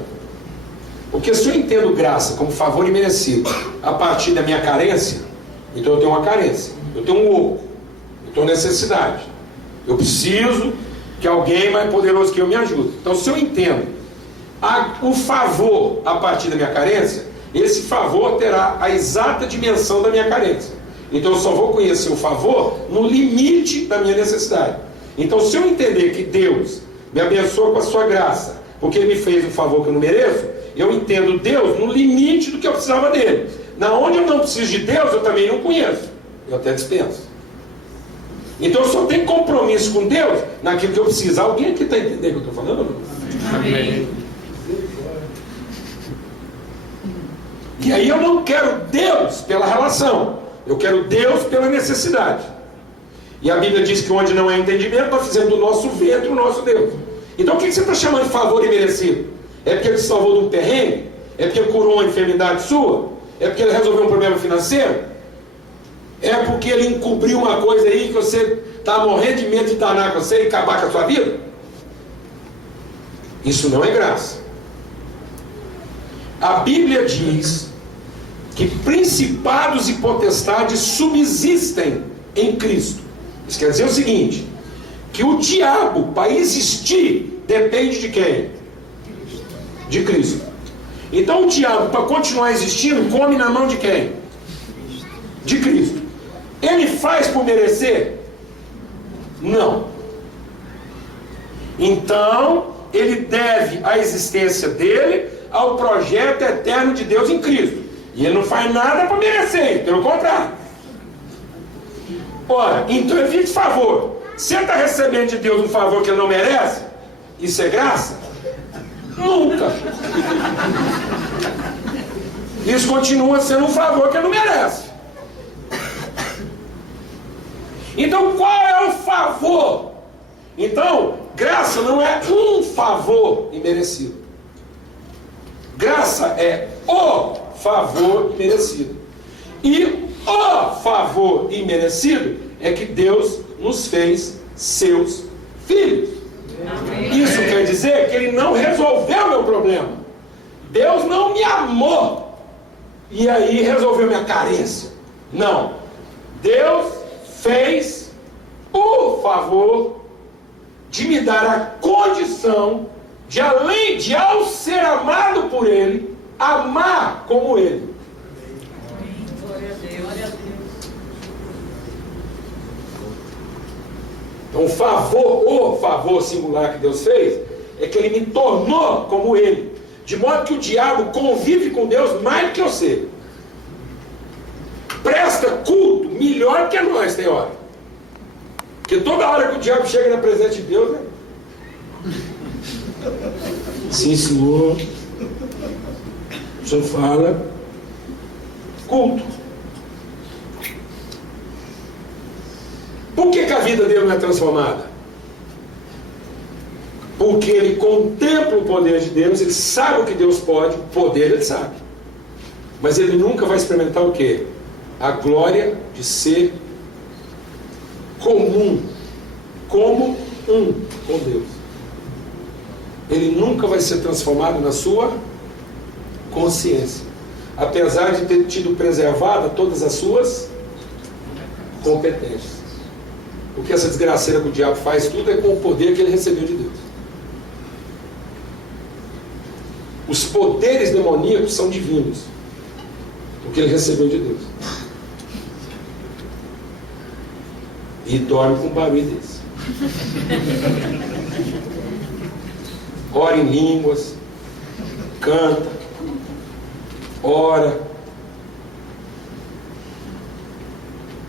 Porque se eu entendo graça como favor imerecido a partir da minha carência, então eu tenho uma carência, eu tenho um oco, eu tenho necessidade, eu preciso que alguém mais poderoso que eu me ajude. Então se eu entendo o favor a partir da minha carência, esse favor terá a exata dimensão da minha carência. Então eu só vou conhecer o favor no limite da minha necessidade. Então se eu entender que Deus me abençoa com a sua graça, porque Ele me fez um favor que eu não mereço, eu entendo Deus no limite do que eu precisava dele. Na onde eu não preciso de Deus, eu também não conheço. Eu até dispenso. Então eu só tenho compromisso com Deus naquilo que eu preciso. Alguém aqui está entendendo o que eu estou falando? Amém. E aí eu não quero Deus pela relação, eu quero Deus pela necessidade. E a Bíblia diz que onde não há entendimento, nós fizemos do nosso ventre o nosso Deus. Então o que você está chamando de favor imerecido? É porque Ele te salvou de um perrengue? É porque Ele curou uma enfermidade sua? É porque Ele resolveu um problema financeiro? É porque Ele encobriu uma coisa aí que você está morrendo de medo de danar com você e acabar com a sua vida? Isso não é graça. A Bíblia diz que principados e potestades subsistem em Cristo. Isso quer dizer o seguinte, que o diabo, para existir, depende de quem? De Cristo. Então o diabo, para continuar existindo, come na mão de quem? De Cristo. Ele faz por merecer? Não. Então, ele deve a existência dele ao projeto eterno de Deus em Cristo. E ele não faz nada para merecer, pelo contrário. Ora, então ele fica de favor. Se ele está recebendo de Deus um favor que ele não merece, isso é graça? Nunca. Isso continua sendo um favor que ele não merece. Então qual é o favor? Então, graça não é um favor imerecido. Graça é o favor imerecido. E o favor imerecido é que Deus nos fez seus filhos. Amém. Isso quer dizer que Ele não resolveu meu problema. Deus não me amou e aí resolveu minha carência. Não. Deus fez o favor de me dar a condição de, além de, ao ser amado por Ele, amar como Ele. Glória a Deus. Glória a Deus. Então o favor singular que Deus fez é que Ele me tornou como Ele, de modo que o diabo convive com Deus mais do que eu sei. Presta culto melhor que nós, tem hora. Porque toda hora que o diabo chega na presença de Deus, né? Sim, Senhor. O Senhor fala. Culto. Por que a vida dele não é transformada? Porque ele contempla o poder de Deus, ele sabe o que Deus pode, o poder ele sabe. Mas ele nunca vai experimentar o quê? A glória de ser comum, como um com Deus. Ele nunca vai ser transformado na sua consciência, apesar de ter tido preservada todas as suas competências. Porque essa desgraceira que o diabo faz tudo é com o poder que ele recebeu de Deus. Os poderes demoníacos são divinos, porque ele recebeu de Deus. E dorme com um barulho desse. Ora em línguas, canta, ora,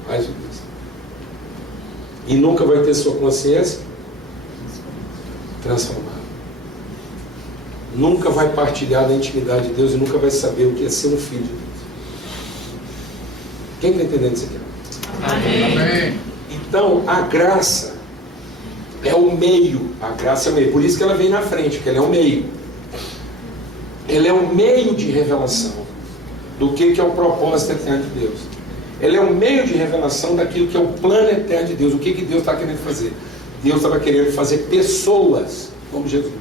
faz isso. E nunca vai ter sua consciência transformada. Nunca vai partilhar da intimidade de Deus e nunca vai saber o que é ser um filho de Deus. Quem está entendendo isso aqui? Amém. Amém. Então, a graça é o meio. A graça é o meio. Por isso que ela vem na frente, porque ela é o meio. Ela é o meio de revelação do que é o propósito eterno de Deus. Ela é o meio de revelação daquilo que é o plano eterno de Deus. O que Deus está querendo fazer? Deus estava querendo fazer pessoas como Jesus.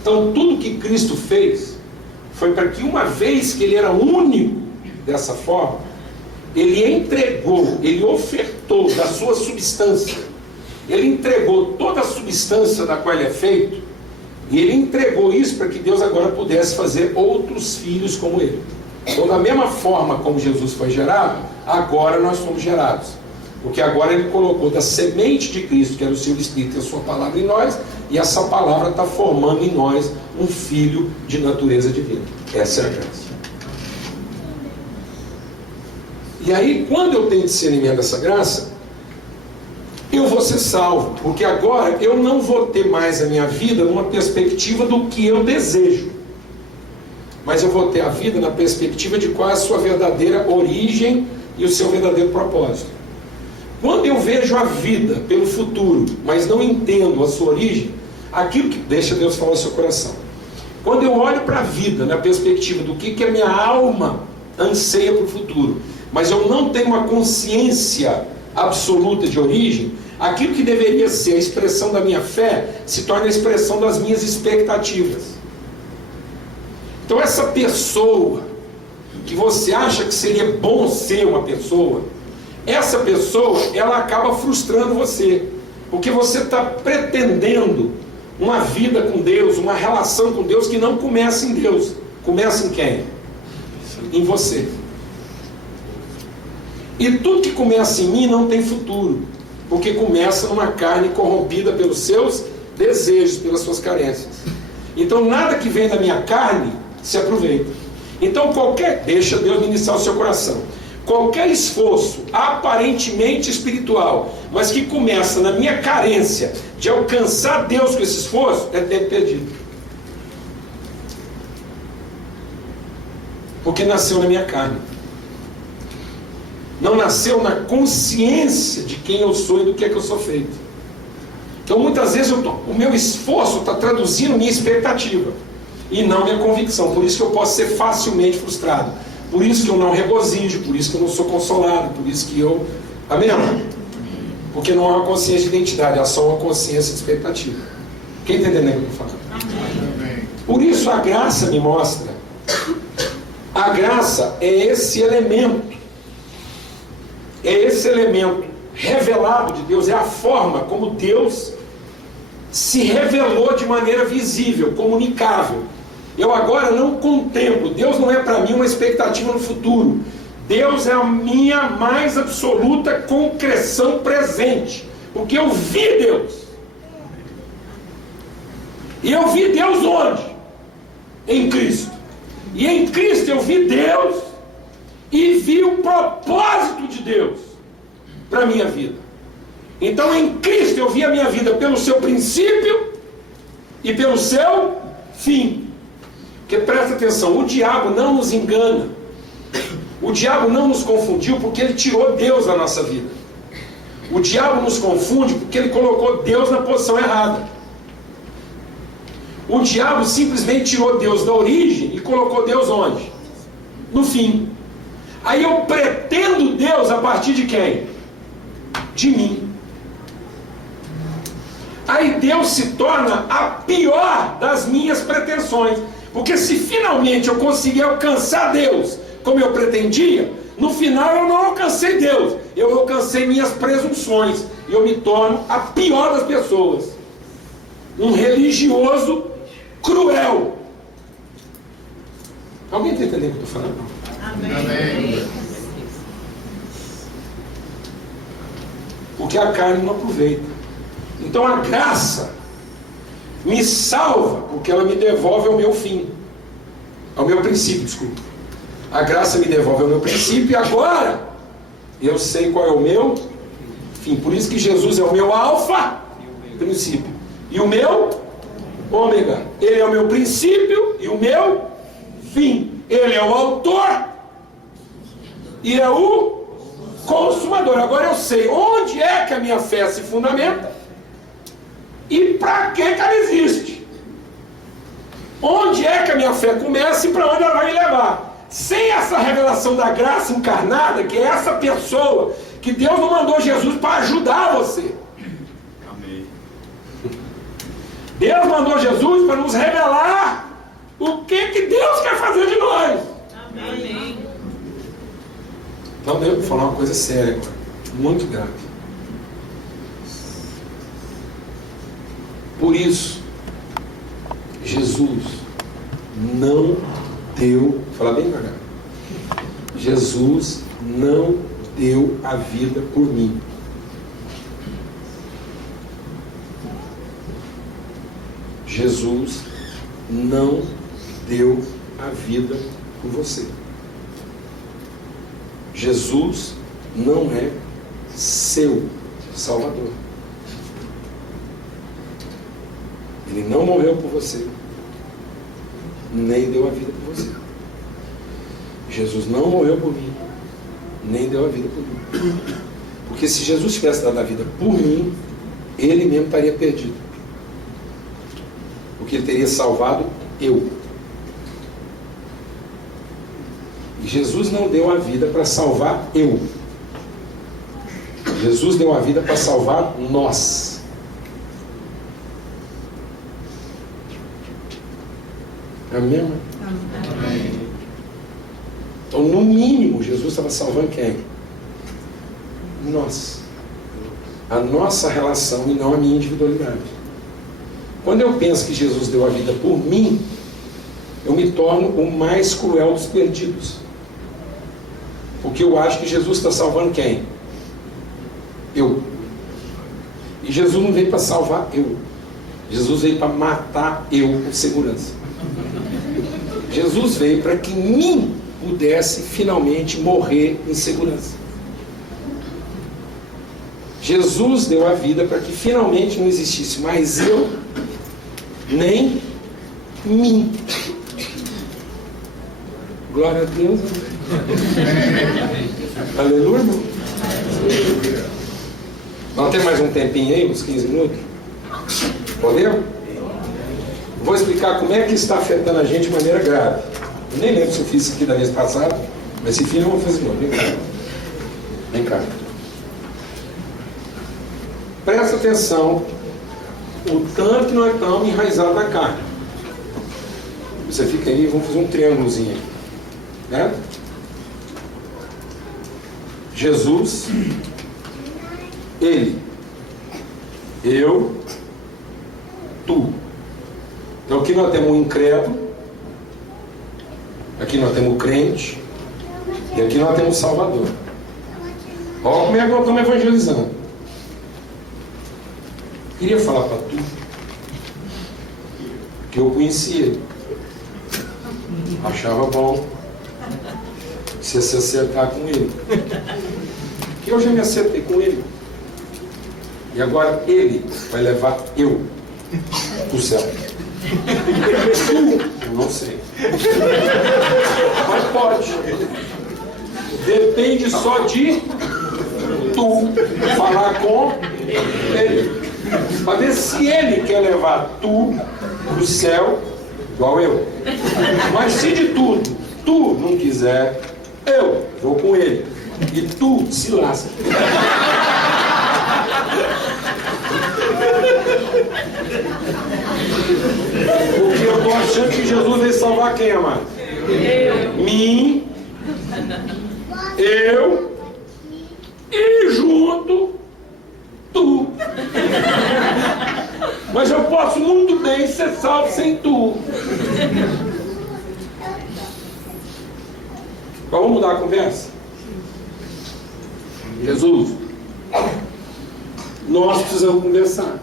Então, tudo que Cristo fez foi para que, uma vez que Ele era único dessa forma, Ele entregou, Ele ofertou da sua substância. Ele entregou toda a substância da qual Ele é feito, e Ele entregou isso para que Deus agora pudesse fazer outros filhos como Ele. Então, da mesma forma como Jesus foi gerado, agora nós somos gerados. Porque agora Ele colocou da semente de Cristo, que era o seu Espírito e a sua palavra em nós, e essa palavra está formando em nós um filho de natureza divina. Essa é a graça. E aí, quando eu tenho discernimento dessa graça, eu vou ser salvo. Porque agora eu não vou ter mais a minha vida numa perspectiva do que eu desejo. Mas eu vou ter a vida na perspectiva de qual é a sua verdadeira origem e o seu verdadeiro propósito. Quando eu vejo a vida pelo futuro, mas não entendo a sua origem, aquilo que deixa Deus falar no seu coração. Quando eu olho para a vida na perspectiva do que a minha alma anseia para o futuro, mas eu não tenho uma consciência absoluta de origem, aquilo que deveria ser a expressão da minha fé se torna a expressão das minhas expectativas. Então essa pessoa que você acha que seria bom ser uma pessoa, essa pessoa, ela acaba frustrando você, porque você está pretendendo uma vida com Deus, uma relação com Deus que não começa em Deus. Começa em quem? Em você. E tudo que começa em mim não tem futuro, porque começa numa carne corrompida pelos seus desejos, pelas suas carências. Então nada que vem da minha carne se aproveita. Então deixa Deus ministrar o seu coração. Qualquer esforço aparentemente espiritual, mas que começa na minha carência de alcançar Deus com esse esforço, é tempo perdido. Porque nasceu na minha carne. Não nasceu na consciência de quem eu sou e do que é que eu sou feito. Então muitas vezes o meu esforço está traduzindo minha expectativa e não minha convicção. Por isso que eu posso ser facilmente frustrado. Por isso que eu não regozijo, por isso que eu não sou consolado, por isso que eu... Amém? Porque não há uma consciência de identidade, há só uma consciência de expectativa. Quem está entendendo o que eu estou falando? Por isso a graça me mostra. A graça é esse elemento. É esse elemento revelado de Deus, é a forma como Deus se revelou de maneira visível, comunicável. Eu agora não contemplo, Deus não é para mim uma expectativa no futuro. Deus é a minha mais absoluta concreção presente, porque eu vi Deus. E eu vi Deus onde? Em Cristo. E em Cristo eu vi Deus e vi o propósito de Deus para a minha vida. Então em Cristo eu vi a minha vida pelo seu princípio e pelo seu fim. Porque presta atenção, o diabo não nos engana. O diabo não nos confundiu porque ele tirou Deus da nossa vida. O diabo nos confunde porque ele colocou Deus na posição errada. O diabo simplesmente tirou Deus da origem e colocou Deus onde? No fim. Aí eu pretendo Deus a partir de quem? De mim. Aí Deus se torna a pior das minhas pretensões. Porque se finalmente eu conseguir alcançar Deus como eu pretendia, no final eu não alcancei Deus, eu alcancei minhas presunções. E eu me torno a pior das pessoas. Um religioso cruel. Alguém está entendendo o que eu estou falando? Amém. Porque a carne não aproveita. Então a graça me salva, porque ela me devolve ao meu fim, ao meu princípio, desculpa. A graça me devolve ao meu princípio e agora eu sei qual é o meu fim. Por isso que Jesus é o meu alfa, princípio, e o meu ômega. Ele é o meu princípio e o meu fim. Ele é o autor e é o consumador. Agora eu sei onde é que a minha fé se fundamenta e para que ela existe. Onde é que a minha fé começa e para onde ela vai me levar. Sem essa revelação da graça encarnada, que é essa pessoa que Deus não mandou Jesus para ajudar você. Amém. Deus mandou Jesus para nos revelar o que Deus quer fazer de nós. Amém. Então eu vou falar uma coisa séria agora, muito grave. Por isso, Jesus não deu, fala bem devagar, Jesus não deu a vida por mim. Jesus não deu a vida por você. Jesus não é seu Salvador. Ele não morreu por você, nem deu a vida por você. Jesus não morreu por mim, nem deu a vida por mim. Porque se Jesus tivesse dado a vida por mim, ele mesmo estaria perdido. Porque ele teria salvado eu. E Jesus não deu a vida para salvar eu. Jesus deu a vida para salvar nós. Amém, mãe? Amém. Então, no mínimo, Jesus estava salvando quem? Nós. A nossa relação e não a minha individualidade. Quando eu penso que Jesus deu a vida por mim, eu me torno o mais cruel dos perdidos. Porque eu acho que Jesus está salvando quem? Eu. E Jesus não veio para salvar eu. Jesus veio para matar eu com segurança. Jesus veio para que mim pudesse finalmente morrer em segurança. Jesus deu a vida para que finalmente não existisse mais eu, nem mim. Glória a Deus. Aleluia, irmão. Vamos ter mais um tempinho aí, uns 15 minutos? Podemos? Vou explicar como é que está afetando a gente de maneira grave. Eu nem lembro se eu fiz isso aqui da vez passada, mas se fiz eu vou fazer de novo. Vem cá. Vem cá. Presta atenção o tanto que nós estamos enraizados na carne. Você fica aí, vamos fazer um triângulozinho aqui. Né? Jesus, Ele, eu, tu. Então aqui nós temos um incrédulo, aqui nós temos o crente, e aqui nós temos o Salvador. Olha como é que nós estamos evangelizando. Queria falar para tu que eu conhecia ele, achava bom se acertar com ele, que eu já me acertei com ele, e agora ele vai levar eu para o céu. Eu não sei, mas pode. Depende só de tu falar com ele, para ver se ele quer levar tu para o céu igual eu. Mas se de tudo tu não quiser, eu vou com ele e tu se lasca. Porque eu estou achando que Jesus veio salvar quem, amado? Mim, eu e junto tu. Mas eu posso muito bem ser salvo sem tu. Vamos mudar a conversa? Jesus, nós precisamos conversar.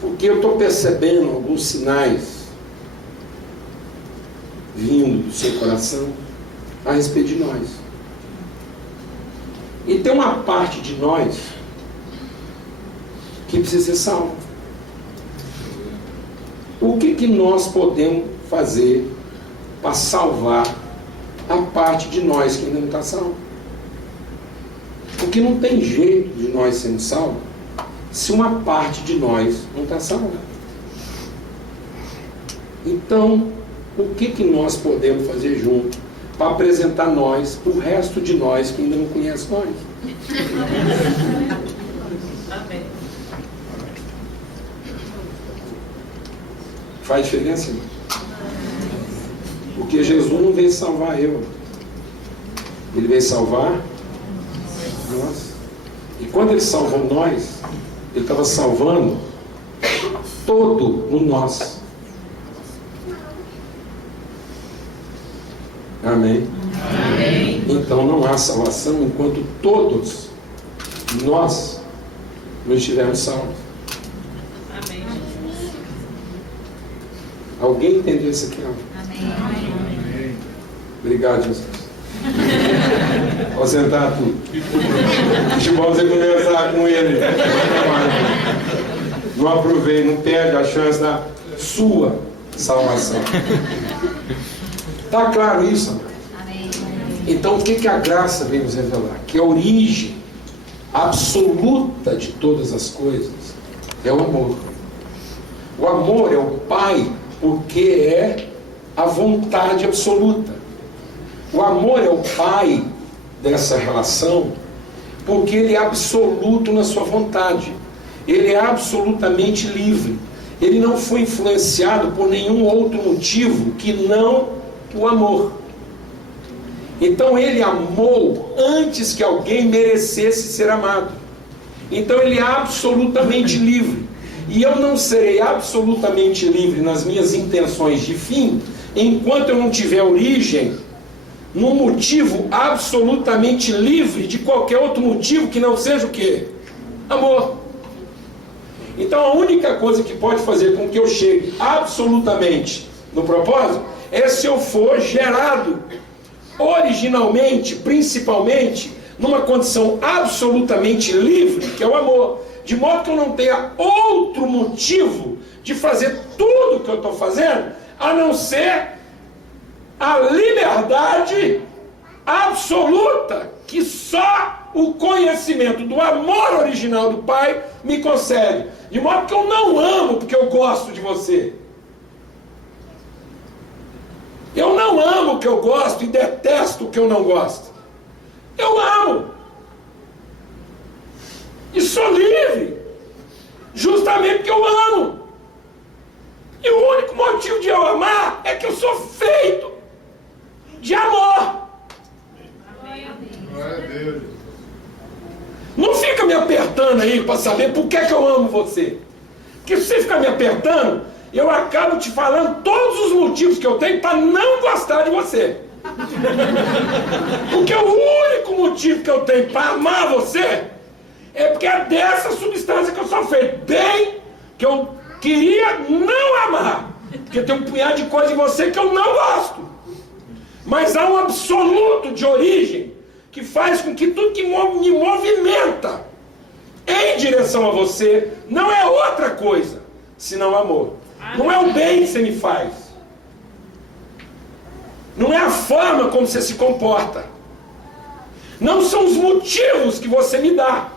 Porque eu estou percebendo alguns sinais vindo do seu coração a respeito de nós. E tem uma parte de nós que precisa ser salva. O que nós podemos fazer para salvar a parte de nós que ainda não está salva? Porque não tem jeito de nós sermos salvos se uma parte de nós não está salva. Então, o que nós podemos fazer junto para apresentar nós para o resto de nós que ainda não conhece nós? Amém. Faz diferença? Porque Jesus não veio salvar eu. Ele veio salvar nós. E quando ele salvou nós, ele estava salvando todo no nós. Amém? Amém. Então não há salvação enquanto todos nós não estivermos salvos. Amém. Alguém entendeu isso aqui? Amém. Obrigado, Jesus. Pode sentar tudo. Deixa você conversar com ele. Não aproveite, não perde a chance da sua salvação. Está claro isso, amor? Então o que a graça vem nos revelar? Que a origem absoluta de todas as coisas é o amor. O amor é o Pai, porque é a vontade absoluta. O amor é o Pai dessa relação, Porque Ele é absoluto na sua vontade. Ele é absolutamente livre. Ele não foi influenciado por nenhum outro motivo que não o amor. Então Ele amou antes que alguém merecesse ser amado. Então Ele é absolutamente livre. E eu não serei absolutamente livre nas minhas intenções de fim enquanto eu não tiver origem num motivo absolutamente livre de qualquer outro motivo que não seja o quê? Amor. Então a única coisa que pode fazer com que eu chegue absolutamente no propósito é se eu for gerado originalmente, principalmente, numa condição absolutamente livre, que é o amor. De modo que eu não tenha outro motivo de fazer tudo o que eu estou fazendo, a não ser a liberdade absoluta que só o conhecimento do amor original do Pai me concede. De modo que eu não amo porque eu gosto de você. Eu não amo o que eu gosto e detesto o que eu não gosto. Eu amo. E sou livre. Justamente porque eu amo. E o único motivo de eu amar é que eu sou feito de amor. Glória a Deus. Não fica me apertando aí para saber por que eu amo você. Porque se você ficar me apertando, eu acabo te falando todos os motivos que eu tenho para não gostar de você. Porque o único motivo que eu tenho para amar você é porque é dessa substância que eu sou feito. Bem que eu queria não amar. Porque tem um punhado de coisa em você que eu não gosto. Mas há um absoluto de origem que faz com que tudo que me movimenta em direção a você não é outra coisa senão amor. Não é o bem que você me faz. Não é a forma como você se comporta. Não são os motivos que você me dá.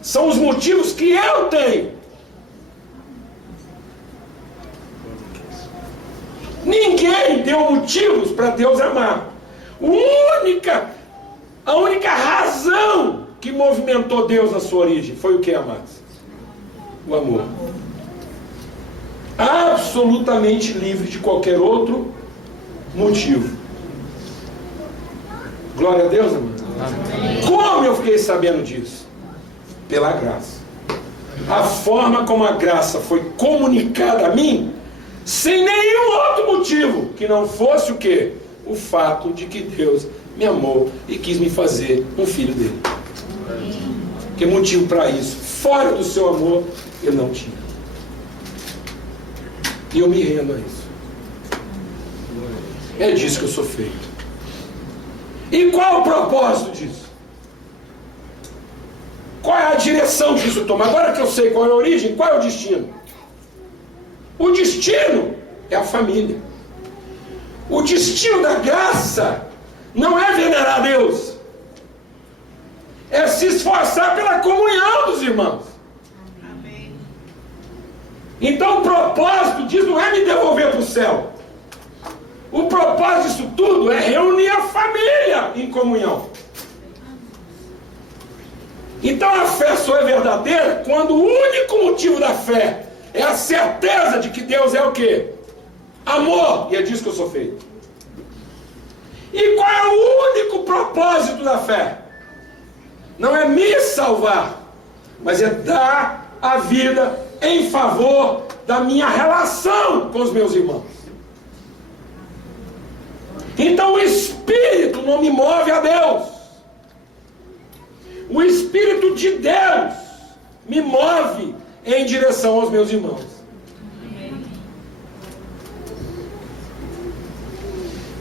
São os motivos que eu tenho. Ninguém deu motivos para Deus amar. A única razão que movimentou Deus na sua origem foi o que, amados? O amor. Absolutamente livre de qualquer outro motivo. Glória a Deus, amado. Como eu fiquei sabendo disso? Pela graça. A forma como a graça foi comunicada a mim, sem nenhum outro motivo que não fosse o quê? O fato de que Deus me amou e quis me fazer um filho dele. Que motivo para isso? Fora do seu amor, eu não tinha. E eu me rendo a isso. É disso que eu sou feito. E qual o propósito disso? Qual é a direção que isso toma? Agora que eu sei qual é a origem, qual é o destino? O destino é a família. O destino da graça não é venerar a Deus. É se esforçar pela comunhão dos irmãos. Amém. Então o propósito disso não é me devolver para o céu. O propósito disso tudo é reunir a família em comunhão. Então a fé só é verdadeira quando o único motivo da fé é a certeza de que Deus é o quê? Amor. E é disso que eu sou feito. E qual é o único propósito da fé? Não é me salvar, mas é dar a vida em favor da minha relação com os meus irmãos. Então o Espírito não me move a Deus. O Espírito de Deus me move em direção aos meus irmãos.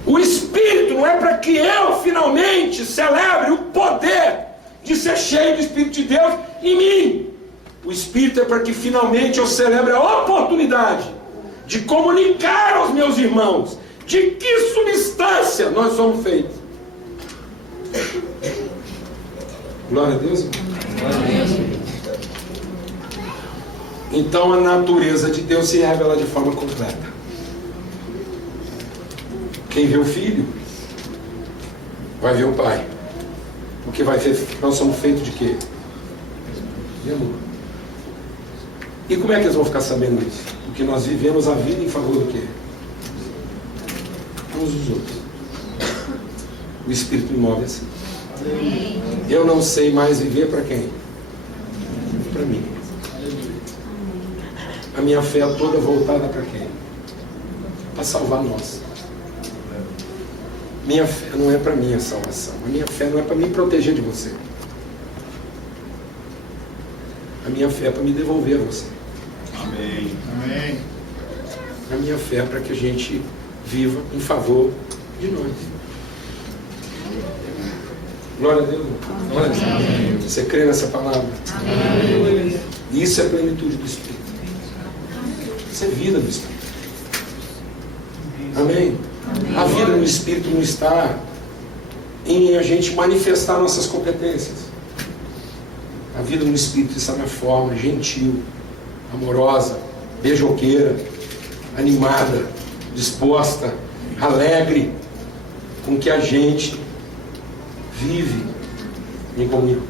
O Espírito não é para que eu finalmente celebre o poder de ser cheio do Espírito de Deus em mim. O Espírito é para que finalmente eu celebre a oportunidade de comunicar aos meus irmãos de que substância nós somos feitos. Glória a Deus. Glória a Deus. Então a natureza de Deus se revela de forma completa. Quem vê o Filho vai ver o Pai. Porque nós somos feitos de quê? De amor. E como é que eles vão ficar sabendo isso? Porque nós vivemos a vida em favor do quê? Uns dos outros. O Espírito me move assim. Eu não sei mais viver para quem? Para mim. A minha fé é toda voltada para quem? Para salvar nós. Minha fé não é para minha salvação. A minha fé não é para me proteger de você. A minha fé é para me devolver a você. Amém. Amém. A minha fé é para que a gente viva em favor de nós. Glória a Deus. Glória a Deus. Você crê nessa palavra? Amém. Isso é a plenitude do Espírito. Isso é vida do Espírito. Amém? A vida no Espírito não está em a gente manifestar nossas competências. A vida no Espírito está na forma gentil, amorosa, beijoqueira, animada, disposta, alegre, com que a gente vive em comunhão.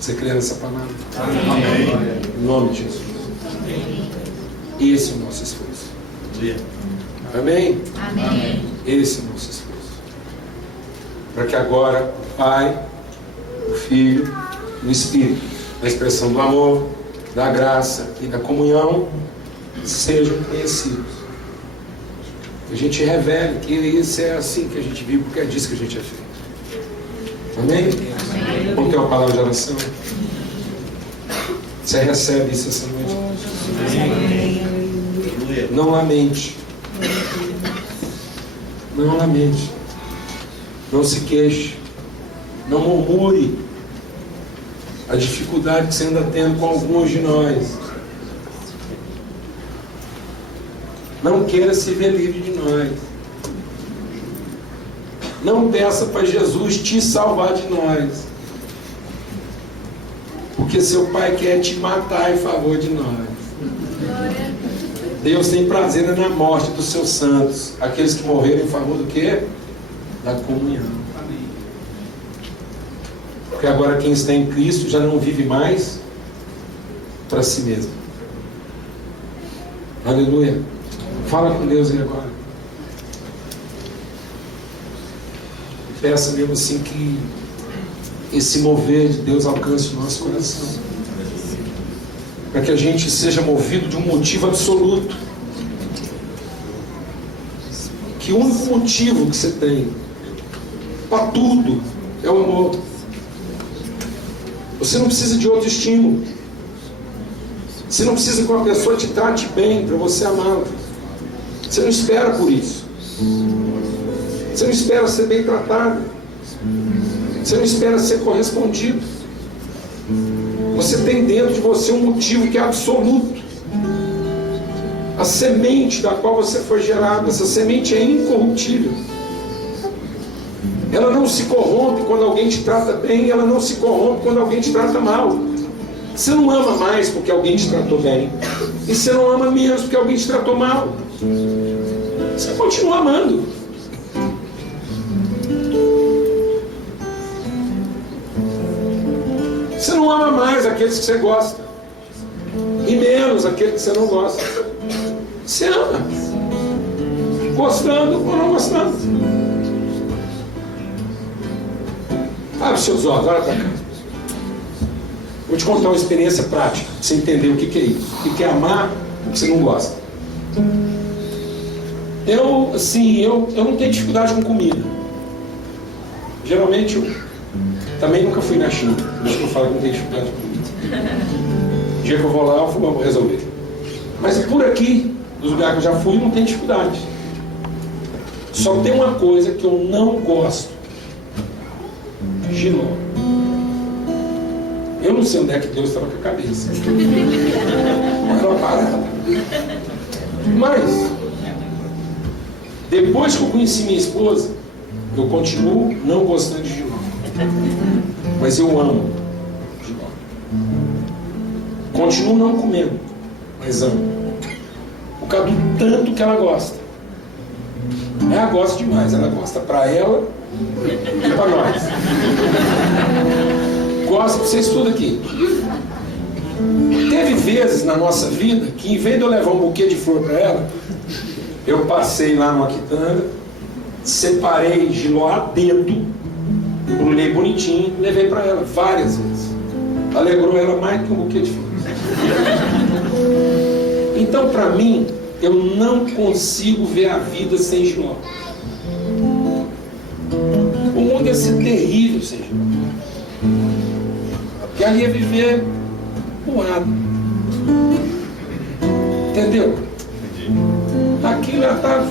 Você crê nessa palavra? Amém. Em nome de Jesus. Esse é o nosso esforço. Amém? Amém. Esse é o nosso esforço. Para que agora o Pai, o Filho e o Espírito, na expressão do amor, da graça e da comunhão, sejam conhecidos. Que a gente revele que isso é assim que a gente vive, porque é disso que a gente é feito. Amém? Amém. Vamos ter uma palavra de oração? Você recebe isso essa noite? Não lamente. Não lamente. Não se queixe. Não murmure a dificuldade que você anda tendo com alguns de nós. Não queira se ver livre de nós. Não peça para Jesus te salvar de nós. Porque seu Pai quer te matar em favor de nós. Deus tem prazer na morte dos seus santos. Aqueles que morreram em favor do quê? Da comunhão. Porque agora quem está em Cristo já não vive mais para si mesmo. Aleluia. Fala com Deus aí agora. Peça mesmo assim que esse mover de Deus alcance o nosso coração. Para que a gente seja movido de um motivo absoluto. Que o único motivo que você tem para tudo é o amor. Você não precisa de outro estímulo. Você não precisa que uma pessoa te trate bem para você amá-la. Você não espera por isso. Você não espera ser bem tratado. Você não espera ser correspondido. Você tem dentro de você um motivo que é absoluto. A semente da qual você foi gerado, essa semente é incorruptível. Ela não se corrompe quando alguém te trata bem, ela não se corrompe quando alguém te trata mal. Você não ama mais porque alguém te tratou bem, e você não ama menos porque alguém te tratou mal. Você continua amando. Você não ama mais aqueles que você gosta, e menos aqueles que você não gosta. Você ama, gostando ou não gostando. Abre seus olhos, olha para cá. Vou te contar uma experiência prática, para você entender o que é isso. O que é amar o que você não gosta. Eu não tenho dificuldade com comida. Geralmente, eu também nunca fui na China. Por isso que eu falo que não tenho dificuldade com comida. O dia que eu vou lá, eu vou resolver. Mas por aqui, dos lugares que eu já fui, não tem dificuldade. Só tem uma coisa que eu não gosto. Giló. Eu não sei onde é que Deus estava com a cabeça. Era uma parada. Mas, depois que eu conheci minha esposa, eu continuo não gostando de Giló. Mas eu amo Giló. Continuo não comendo, mas amo. Por causa do tanto que ela gosta. Ela gosta demais. Ela gosta para ela Para nós. Gosta, você estuda aqui. Teve vezes na nossa vida que, em vez de eu levar um buquê de flor para ela, eu passei lá numa quitanda, separei giló a dedo, embrulhei bonitinho, levei para ela várias vezes. Alegrou ela mais que um buquê de flores. Então, para mim, eu não consigo ver a vida sem giló. O mundo ia ser terrível sem giló. Porque ali ia viver moado. Entendeu? Aquilo já tá,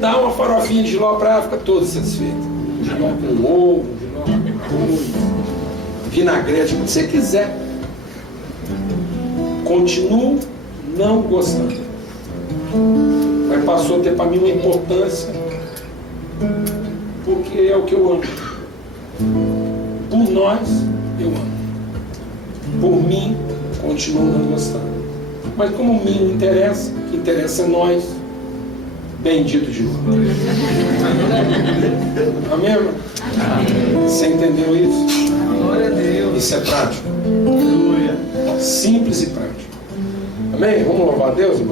dá uma farofinha de giló para ela, fica toda satisfeita. Giló com ovo, giló com arroz, vinagrete, o que você quiser. Continuo não gostando. Mas passou a ter para mim uma importância, porque é o que eu amo. Por nós, eu amo. Por mim, continuo não gostando. Mas como o mim não interessa, o que interessa é nós. Bendito Jesus. Amém, irmão? Você entendeu isso? Glória a Deus. Isso é prático. Aleluia. Simples e prático. Amém? Vamos louvar a Deus, irmão?